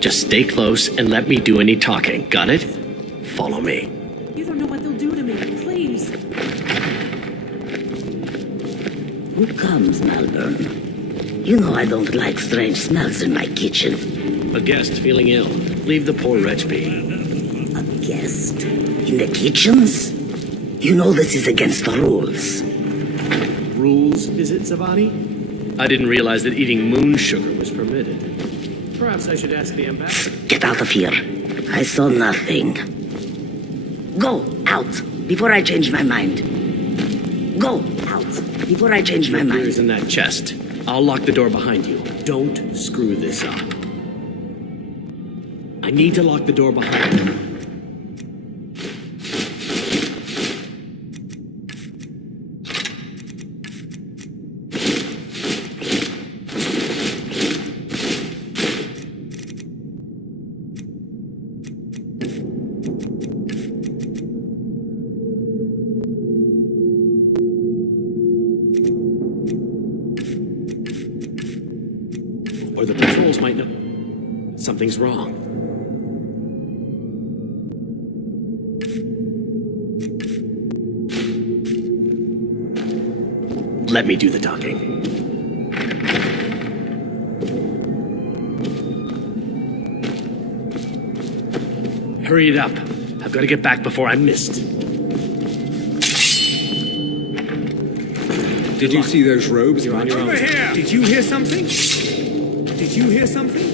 Just stay close and let me do any talking. Got it? Follow me. You don't know what they'll do to me. Please. Who comes, Malvern? You know I don't like strange smells in my kitchen. A guest feeling ill. Leave the poor wretch be. A guest? In the kitchens? You know this is against the rules. Rules, is it, Zavadi? I didn't realize that eating moon sugar was permitted. Perhaps I should ask the ambassador. Get out of here. I saw nothing. Go out before I change my mind. Go out before I change my Your mind. gear's in that chest. I'll lock the door behind you. Don't screw this up. I need to lock the door behind you. Or the patrols might know something's wrong. Let me do the talking. Hurry it up. I've got to get back before I'm missed. Did you see those robes? You're on your own. Over here! Did you hear something? Did you hear something?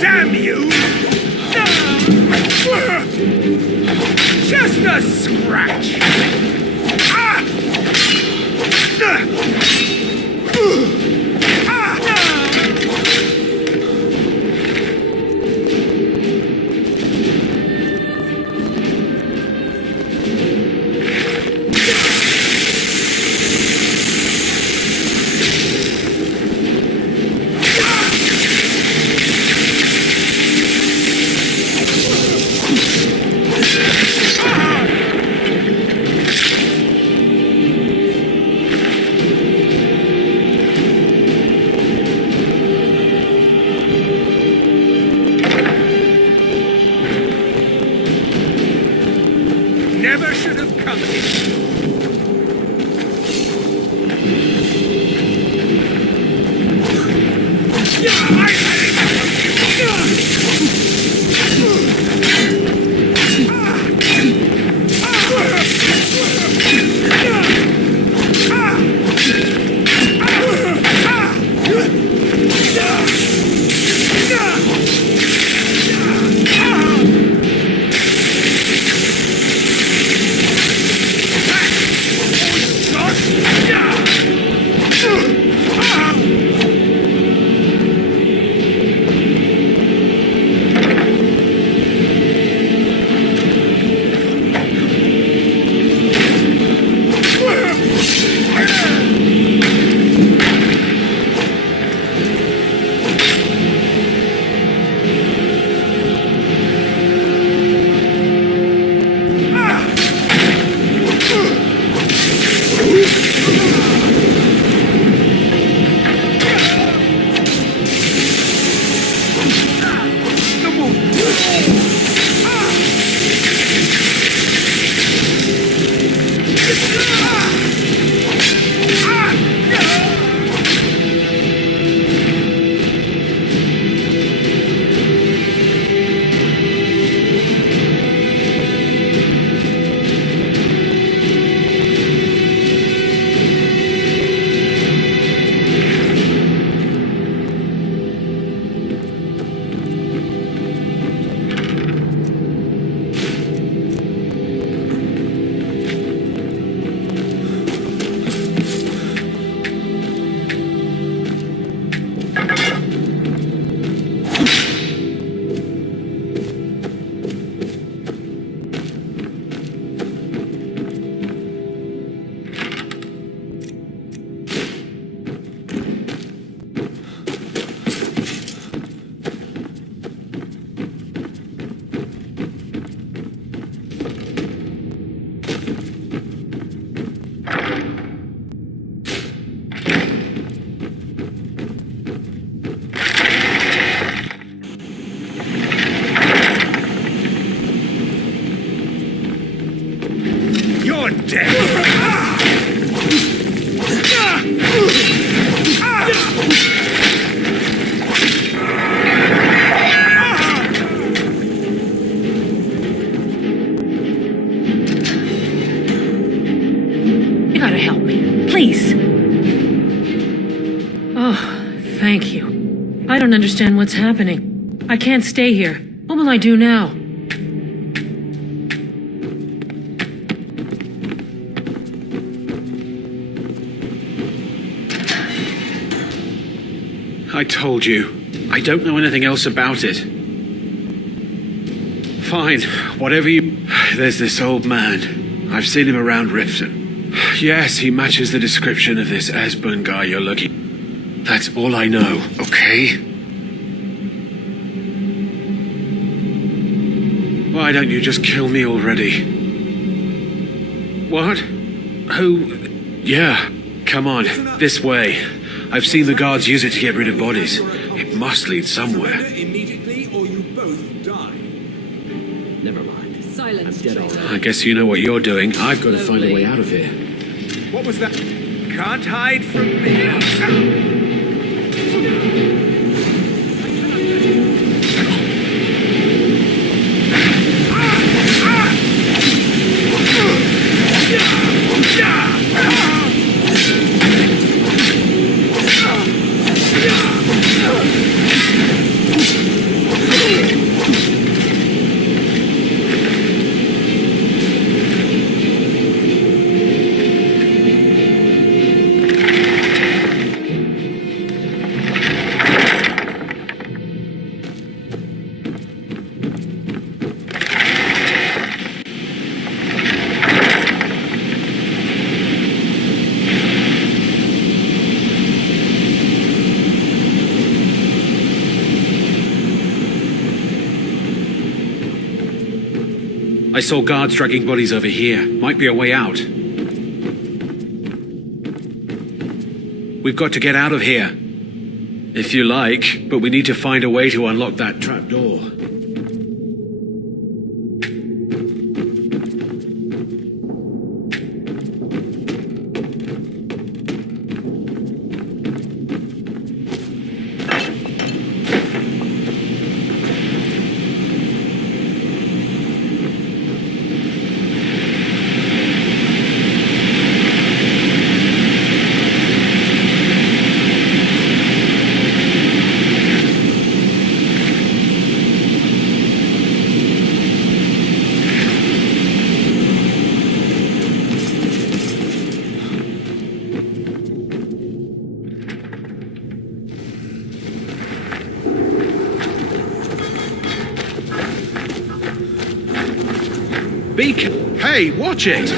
Damn you! Just a scratch! never should have come here. You gotta help me, please. Oh, thank you. I don't understand what's happening. I can't stay here. What will I do now? I told you. I don't know anything else about it. Fine, whatever you... There's this old man. I've seen him around Riften. Yes, he matches the description of this Esbern guy you're looking... That's all I know, okay? Why don't you just kill me already? What? Who? Yeah, come on, this way. I've seen the guards use it to get rid of bodies. It must lead somewhere. Immediately, or you both die. Never mind. Silence. Get all right. I guess you know what you're doing. I've got to find a way out of here. What was that? Can't hide from me. I saw guards dragging bodies over here. Might be a way out. We've got to get out of here. If you like, but we need to find a way to unlock that trap door. Hey, watch it!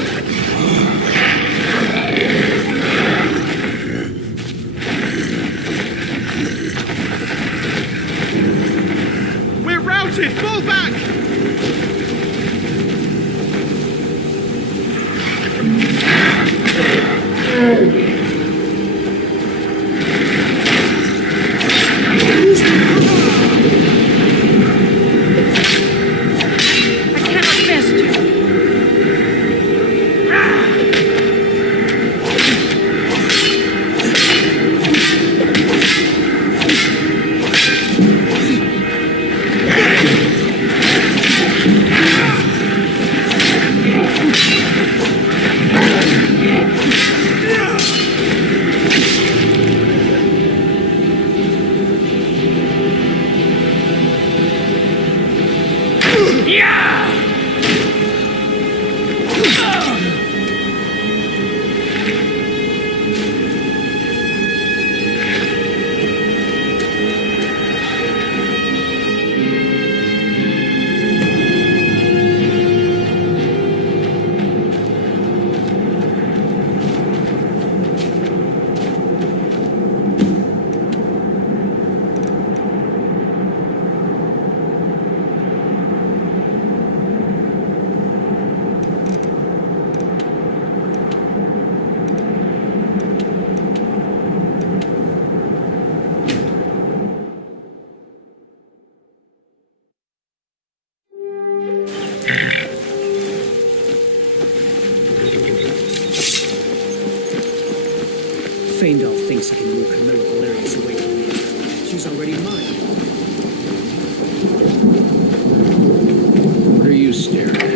We're routed! Fall back! Faendal thinks he can move Camilla Valerius away from me. She's already mine. What are you staring at?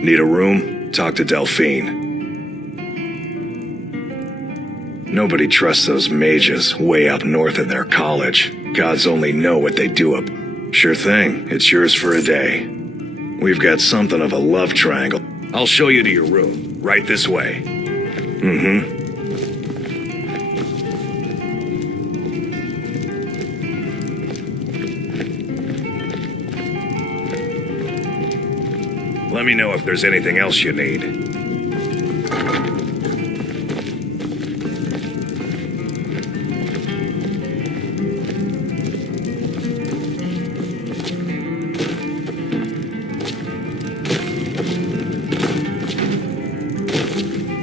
Need a room? Talk to Delphine. Nobody trusts those mages way up north in their college. Gods only know what they do up. Sure thing. It's yours for a day. We've got something of a love triangle. I'll show you to your room. Right this way. Mm-hmm. Let me know if there's anything else you need.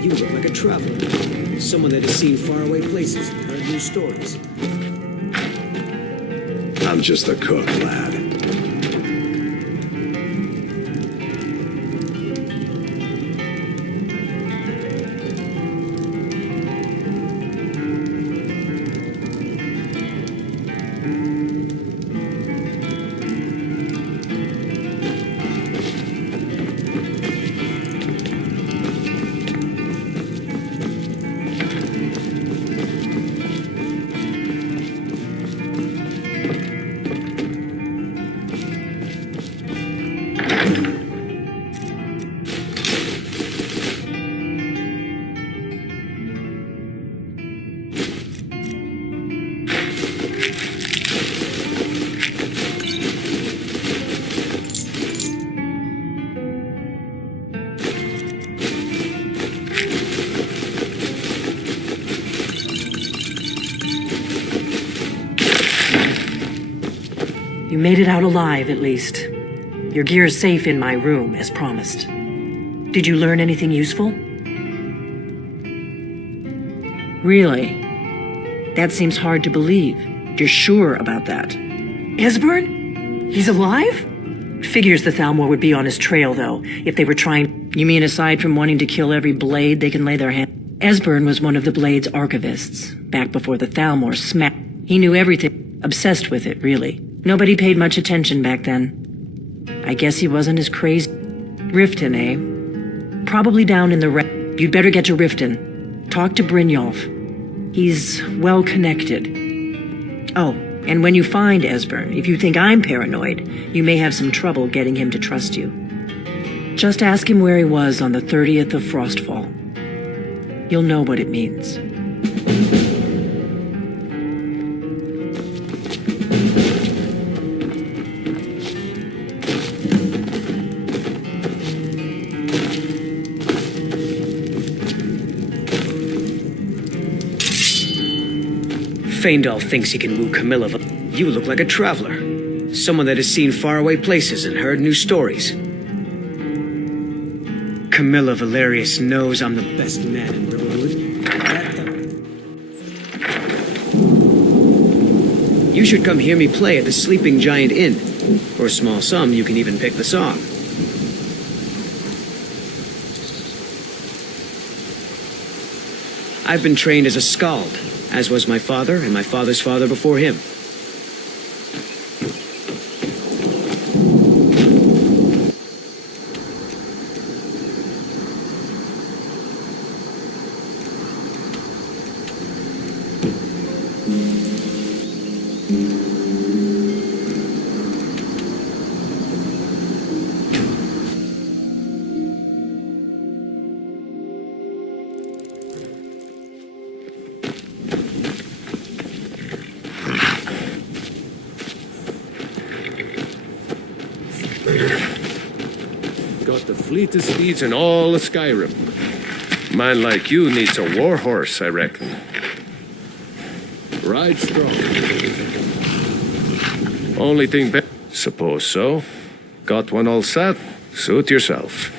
You look like a traveler. Someone that has seen faraway places and heard new stories. I'm just a cook, lad. You made it out alive, at least. Your gear's safe in my room, as promised. Did you learn anything useful? Really? That seems hard to believe. You're sure about that? Esbern? He's alive? Figures the Thalmor would be on his trail, though, if they were trying... You mean aside from wanting to kill every blade they can lay their hand... Esbern was one of the Blade's archivists, back before the Thalmor smacked. He knew everything, obsessed with it, really. Nobody paid much attention back then. I guess he wasn't as crazy. Riften, eh? Probably down in the You'd better get to Riften. Talk to Brynjolf. He's well connected. Oh, and when you find Esbern, if you think I'm paranoid, you may have some trouble getting him to trust you. Just ask him where he was on the 30th of Frostfall. You'll know what it means. Feindal thinks he can woo Camilla. You look like a traveler. Someone that has seen faraway places and heard new stories. Camilla Valerius knows I'm the best man in Riverwood. You should come hear me play at the Sleeping Giant Inn. For a small sum, you can even pick the song. I've been trained as a skald, as was my father and my father's father before him. Got the fleetest steeds in all of Skyrim. Man like you needs a war horse, I reckon. Ride strong. Only thing suppose so. Got one all set? Suit yourself.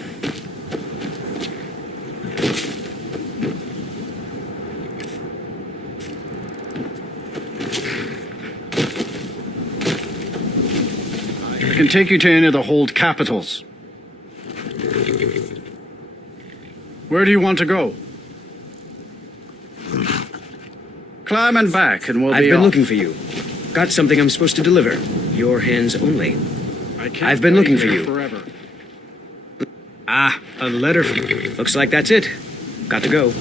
I can take you to any of the hold capitals. Where do you want to go? Climb and back, and we'll be I've been off. looking for you. Got something I'm supposed to deliver. Your hands only. I've been looking for you. Forever. Ah, a letter from... Looks like that's it. Got to go.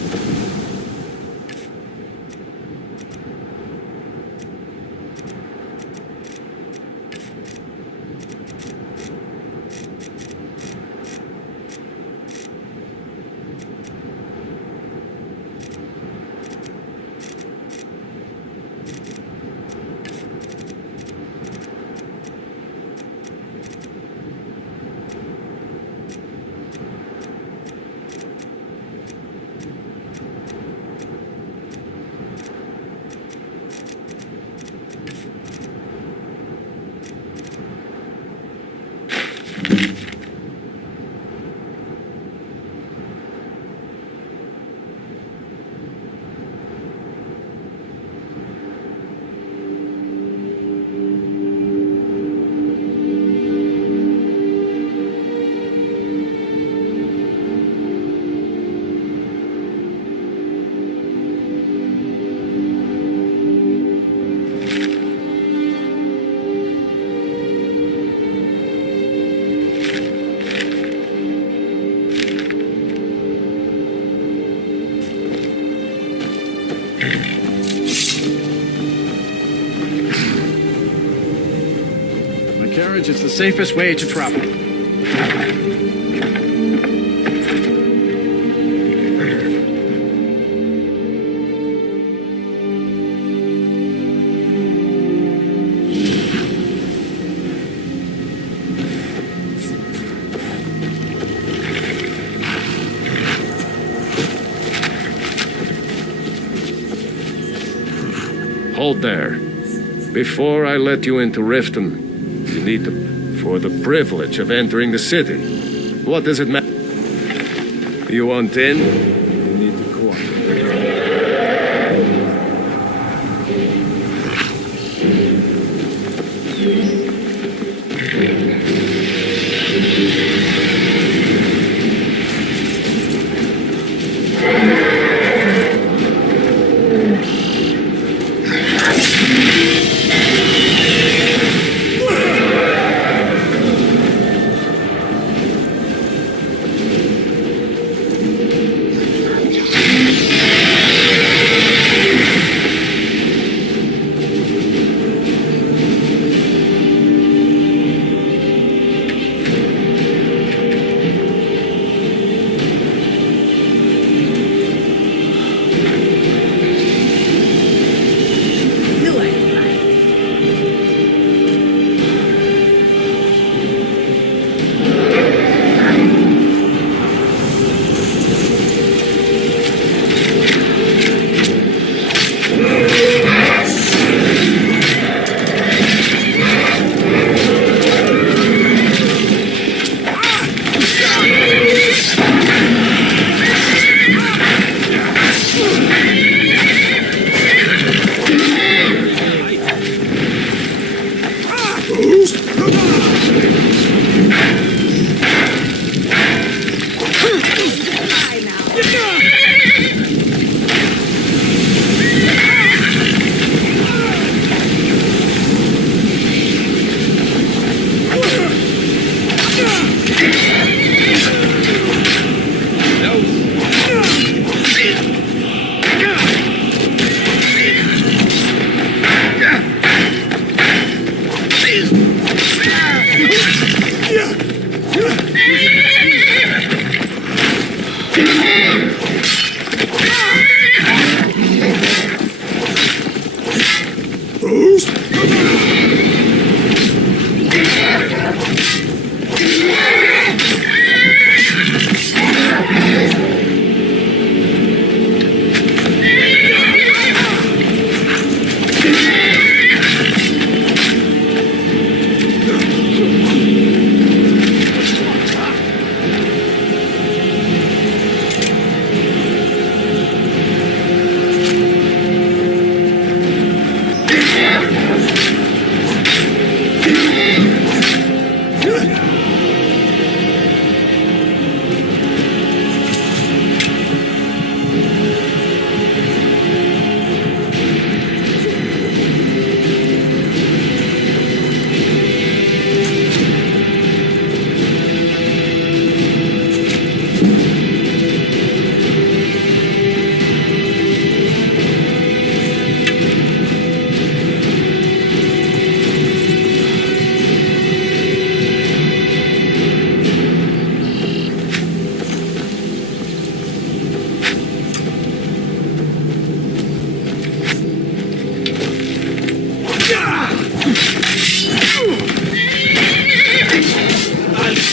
Carriage is the safest way to travel. Hold there. Before I let you into Riften, You need to... for the privilege of entering the city. What does it matter? You want in? You need to cooperate.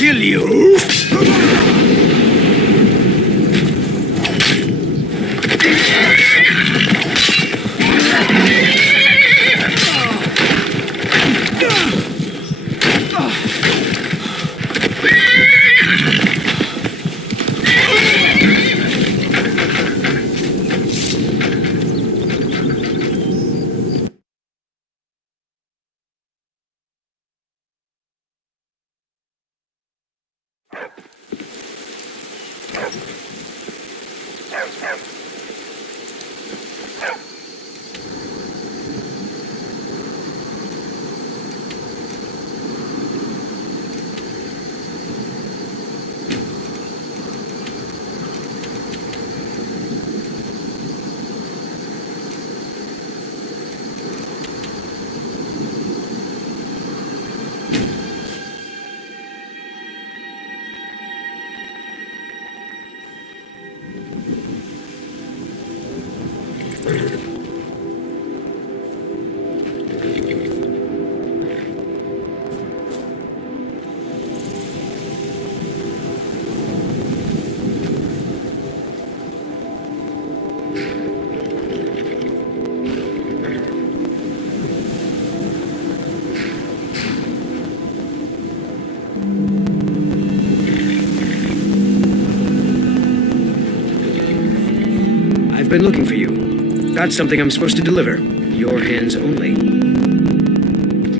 kill you. been looking for you. Got something I'm supposed to deliver. Your hands only.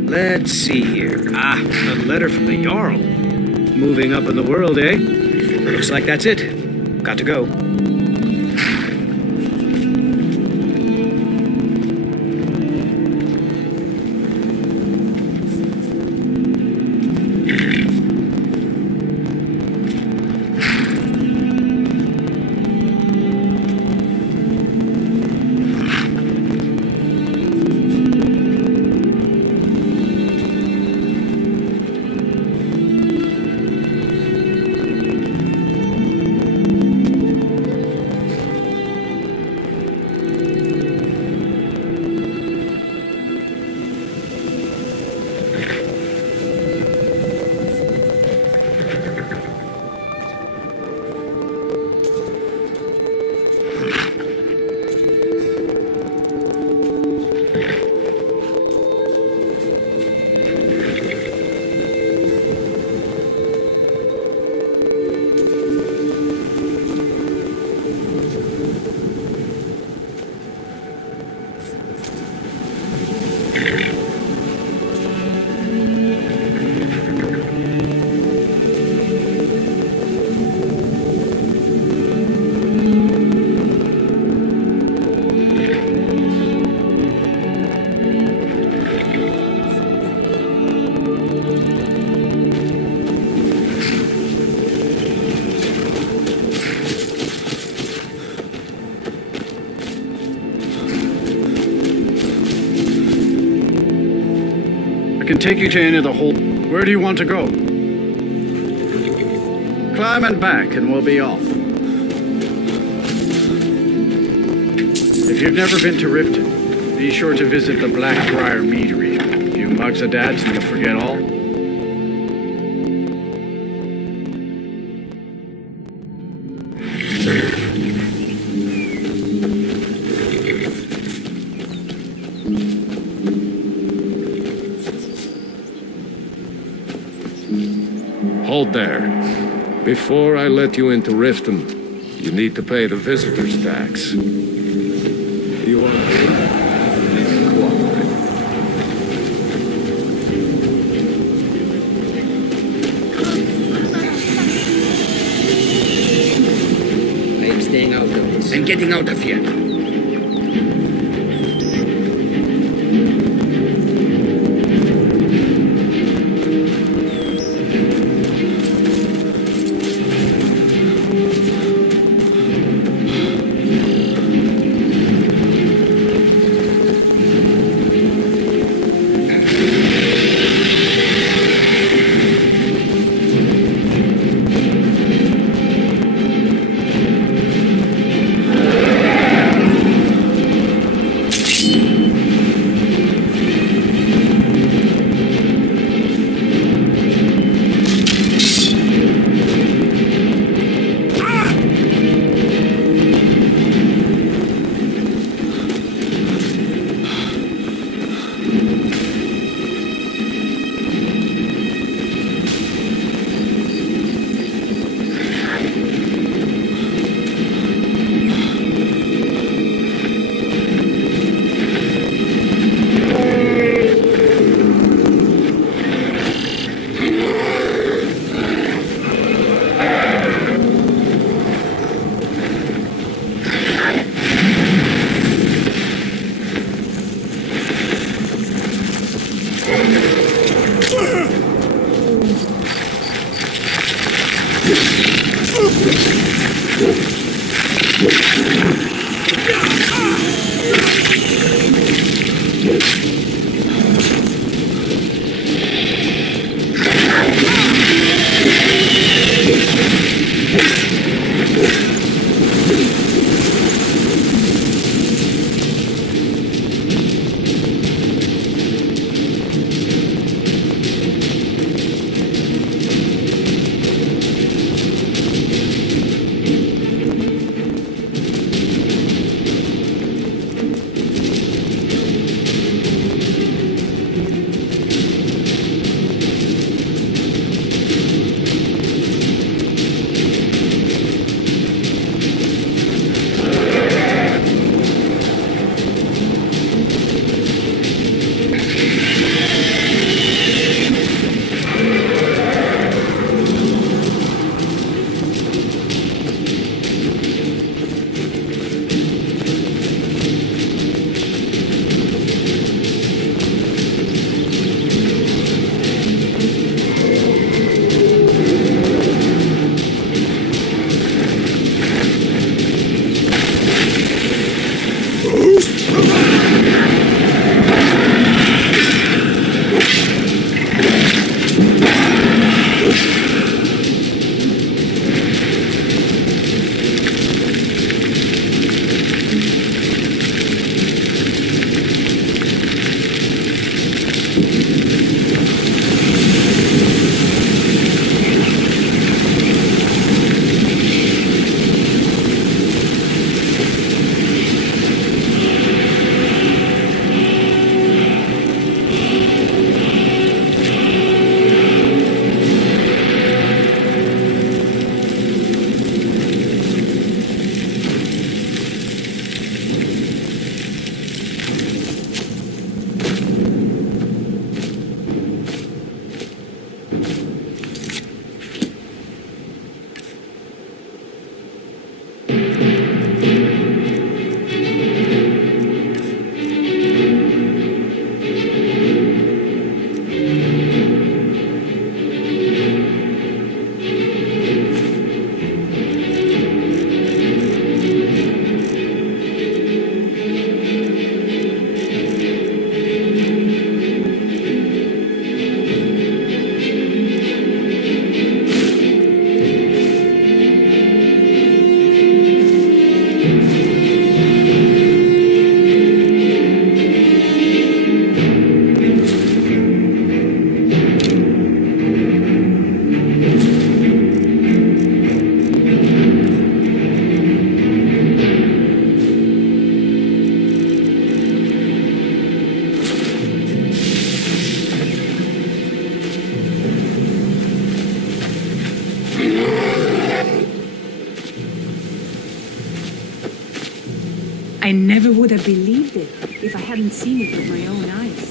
Let's see here. Ah, a letter from the Jarl. Moving up in the world, eh? Looks like that's it. Got to go. I can take you to any of the hold. Where do you want to go? Climb and back, and we'll be off. If you've never been to Riften, be sure to visit the Blackbriar Meadery. A few mugs of dads and you'll forget all. Hold there. Before I let you into Riften, you need to pay the visitor's tax. You want to cooperate? I am staying out of this. I'm getting out of here. never would have believed it if I hadn't seen it with my own eyes.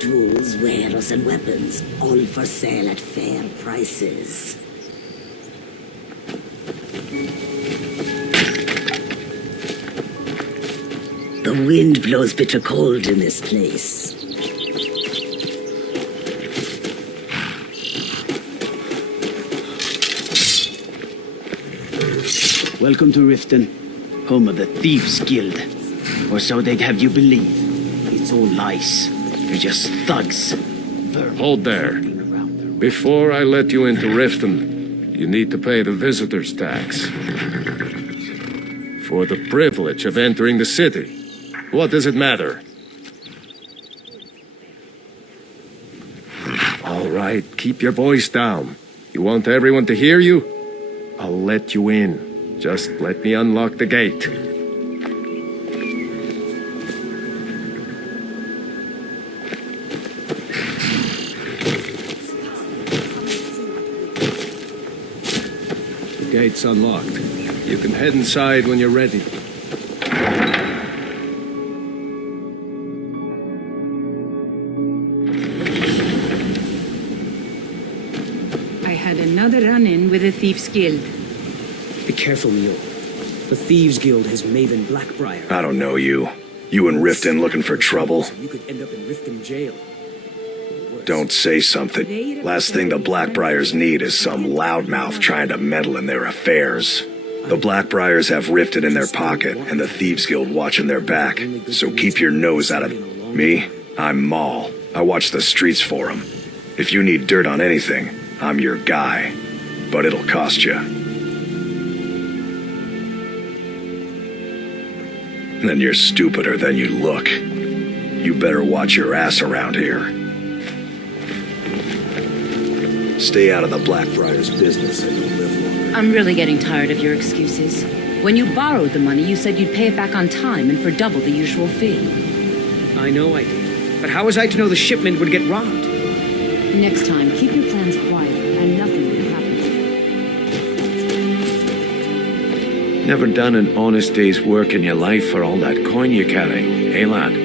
Tools, wares, and weapons, all for sale at fair prices. The wind blows bitter cold in this place. Welcome to Riften, home of the Thieves Guild. Or so they'd have you believe. It's all lies. They're just thugs. Hold there. Before I let you into Riften, you need to pay the visitor's tax. For the privilege of entering the city. What does it matter? All right, keep your voice down. You want everyone to hear you? I'll let you in. Just let me unlock the gate. The gate's unlocked. You can head inside when you're ready. I had another run-in with the Thieves Guild. Be careful, Mule. The Thieves Guild has Maven Blackbriar. I don't know you. You and Riften looking for trouble? You could end up in Riften jail. Don't say something. Last thing the Blackbriars need is some loudmouth trying to meddle in their affairs. The Blackbriars have Riften in their pocket, and the Thieves Guild watching their back. So keep your nose out of me. I'm Maul. I watch the streets for 'em. If you need dirt on anything, I'm your guy. But it'll cost you. Then you're stupider than you look. You better watch your ass around here. Stay out of the Blackbriar's business and you'll live longer. I'm really getting tired of your excuses. When you borrowed the money, you said you'd pay it back on time and for double the usual fee. I know I did. But how was I to know the shipment would get robbed? Next time, keep your plans quiet and nothing will happen. Never done an honest day's work in your life for all that coin you're carrying, eh, lad?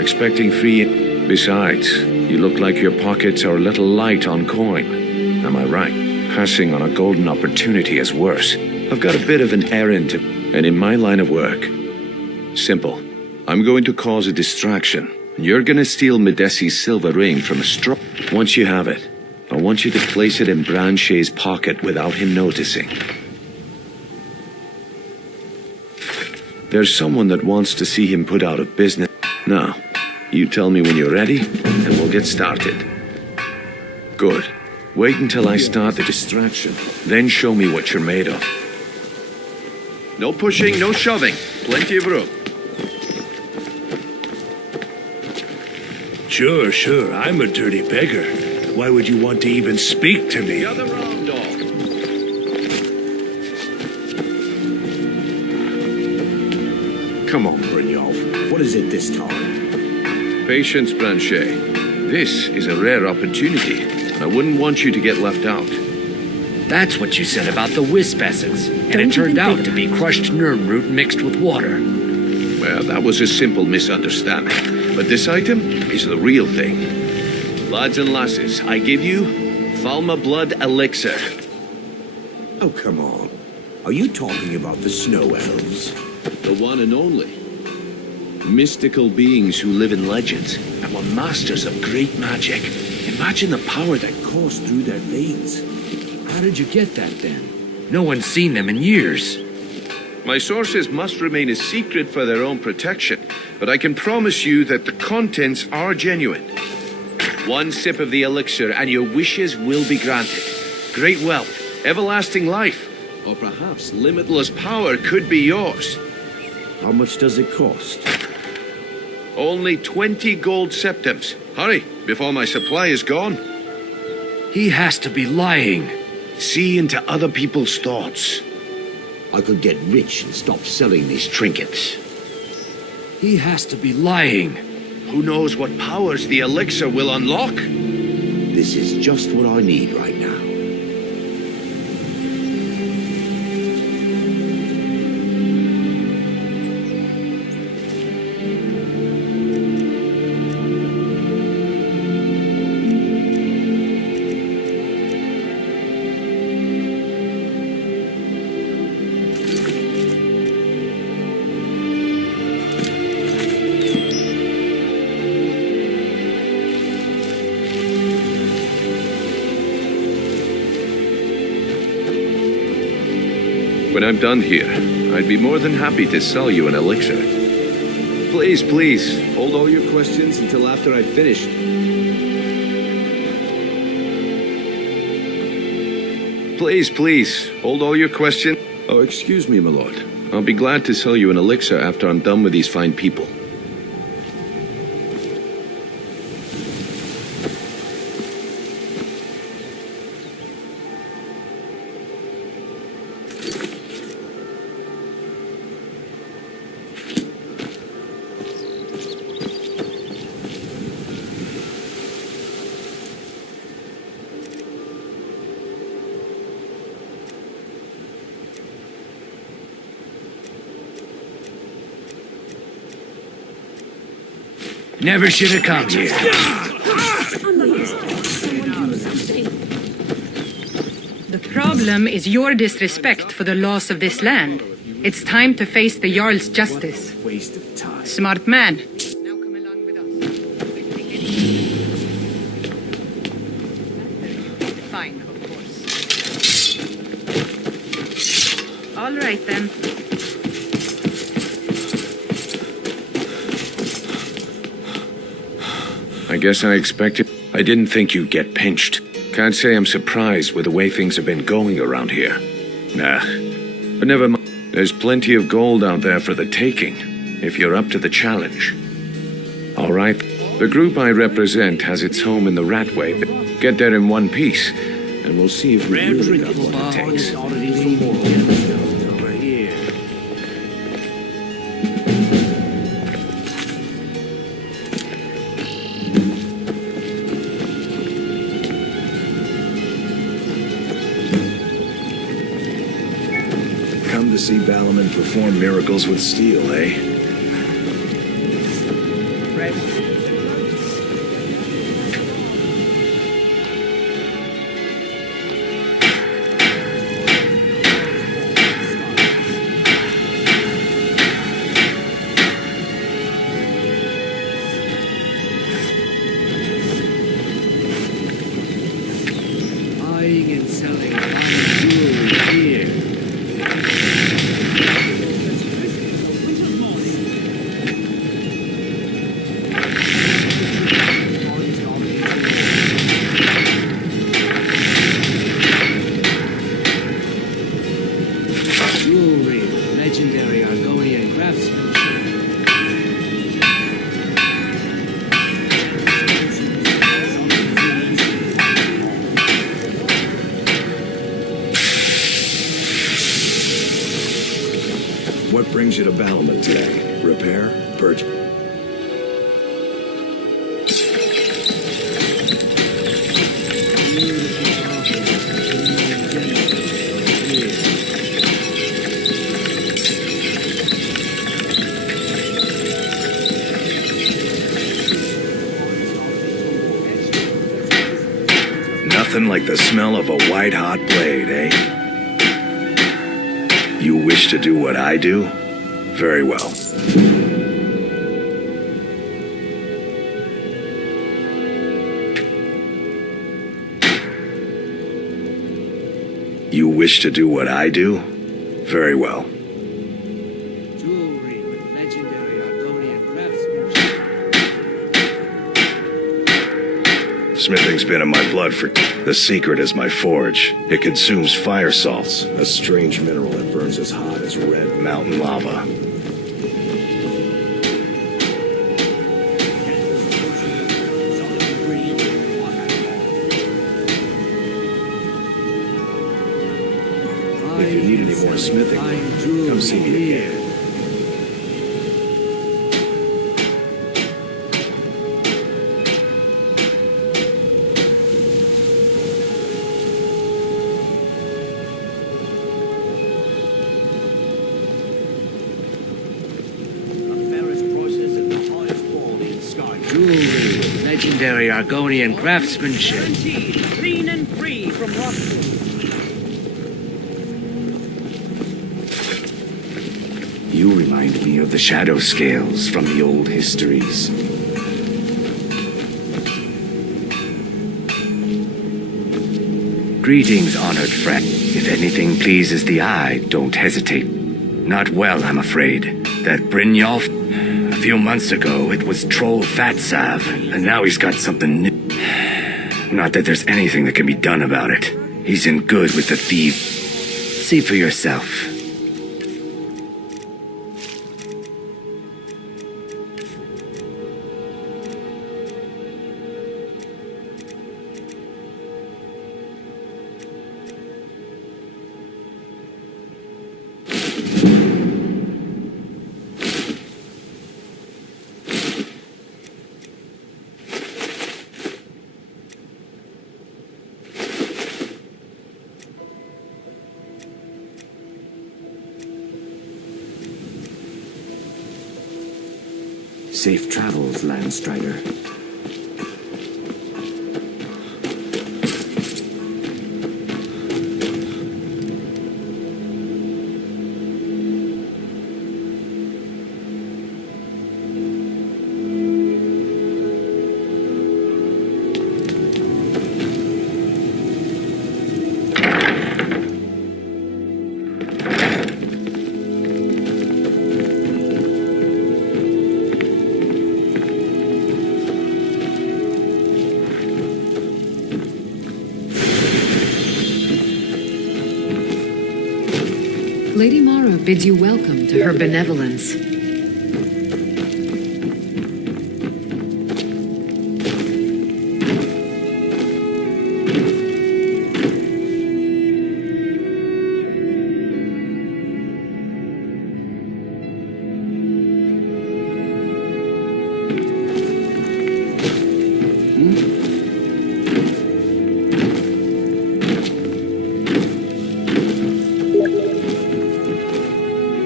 Expecting free. Besides, you look like your pockets are a little light on coin. Am I right? Passing on a golden opportunity is worse. I've got a bit of an errand to, and in my line of work, simple. I'm going to cause a distraction. You're gonna steal Medesi's silver ring from a straw. Once you have it, I want you to place it in Branche's pocket without him noticing. There's someone that wants to see him put out of business. Now, you tell me when you're ready, and we'll get started. Good. Wait until I start the distraction. Then show me what you're made of. No pushing, no shoving. Plenty of room. Sure. I'm a dirty beggar. Why would you want to even speak to me? The other round, dog. Come on, Brynjolf. What is it this time? Patience, Branche. This is a rare opportunity, and I wouldn't want you to get left out. That's what you said about the wisp essence. And it turned out to be crushed nerm root mixed with water. Well, that was a simple misunderstanding. But this item is the real thing. Lads and lasses, I give you Falma Blood Elixir. Oh, come on. Are you talking about the snow elves? The one and only. Mystical beings who live in legends and were masters of great magic. Imagine the power that coursed through their veins. How did you get that then? No one's seen them in years. My sources must remain a secret for their own protection, but I can promise you that the contents are genuine. One sip of the elixir and your wishes will be granted. Great wealth, everlasting life, or perhaps limitless power could be yours. How much does it cost? Only 20 gold septims. Hurry, before my supply is gone. He has to be lying. See into other people's thoughts. I could get rich and stop selling these trinkets. He has to be lying. Who knows what powers the elixir will unlock? This is just what I need right now. When I'm done here, I'd be more than happy to sell you an elixir. Please, please, hold all your questions until after I've finished. Please, please, hold all your questions. Oh, excuse me, my lord. I'll be glad to sell you an elixir after I'm done with these fine people. Never should have come here. The problem is your disrespect for the laws of this land. It's time to face the Jarl's justice. Waste of time. Smart man. Fine, of course. All right then. I guess I expected. I didn't think you'd get pinched. Can't say I'm surprised with the way things have been going around here. Nah. But never mind. There's plenty of gold out there for the taking, if you're up to the challenge. All right. The group I represent has its home in the Ratway. Get there in one piece, and we'll see if we really got what it takes. Come to see Balaman perform miracles with steel, eh? Buying and selling fine jewelry here. Jewelry, legendary Argonian craftsmanship. What brings you to Balaman today? Repair? Purchase? Nothing like the smell of a white-hot blade, eh? You wish to do what I do? Very well. You wish to do what I do? Very well. Smithing's been in my blood for... The secret is my forge. It consumes fire salts, A strange mineral that burns as hot as red mountain lava. If you need any more smithing, come see me again. Jewelry, legendary Argonian craftsmanship. Clean and free from rockwood. You remind me of the shadow scales from the old histories. Greetings, honored friend. If anything pleases the eye, don't hesitate. Not well, I'm afraid. That Brynjolf, a few months ago, it was Troll Fatsav, and now he's got something new. Not that there's anything that can be done about it. He's in good with the thieves. See for yourself. Safe travels, Landstrider. Lady Mara bids you welcome to her benevolence.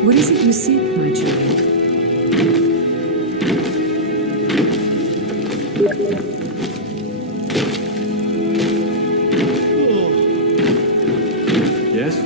What is it you seek, my child? Yes?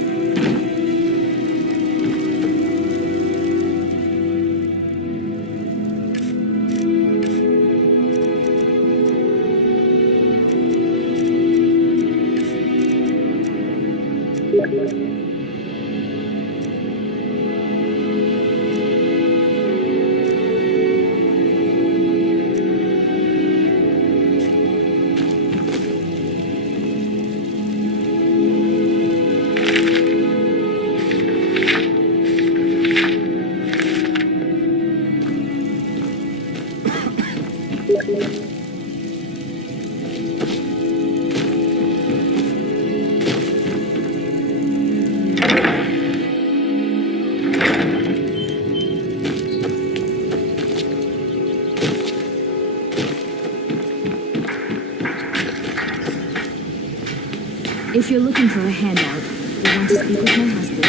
If you're looking for a handout, you'll want to speak with my husband.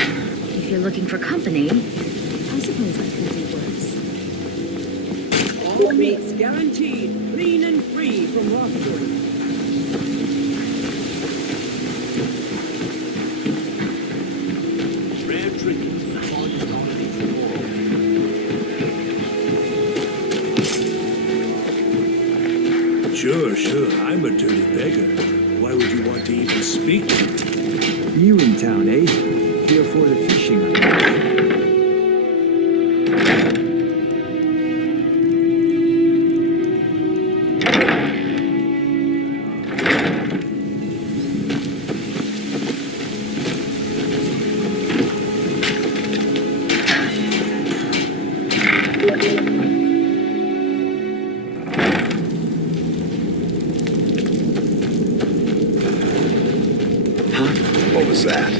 If you're looking for company, I suppose that could be worse. All meats guaranteed, clean and free from rockwood. Rare trinkets and the finest quality for all. Sure, I'm a dirty beggar. Why would you want to even speak to me? New in town, eh? Here for the fishing. was that?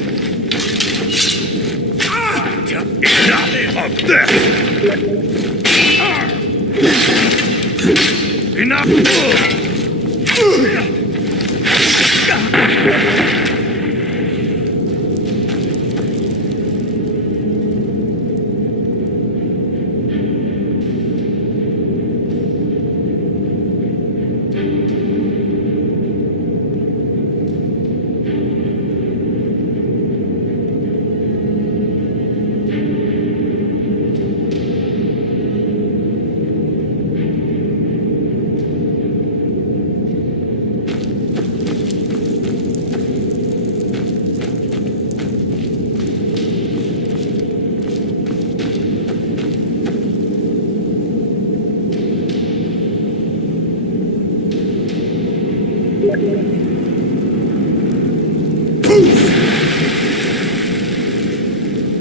Enough of this! Enough!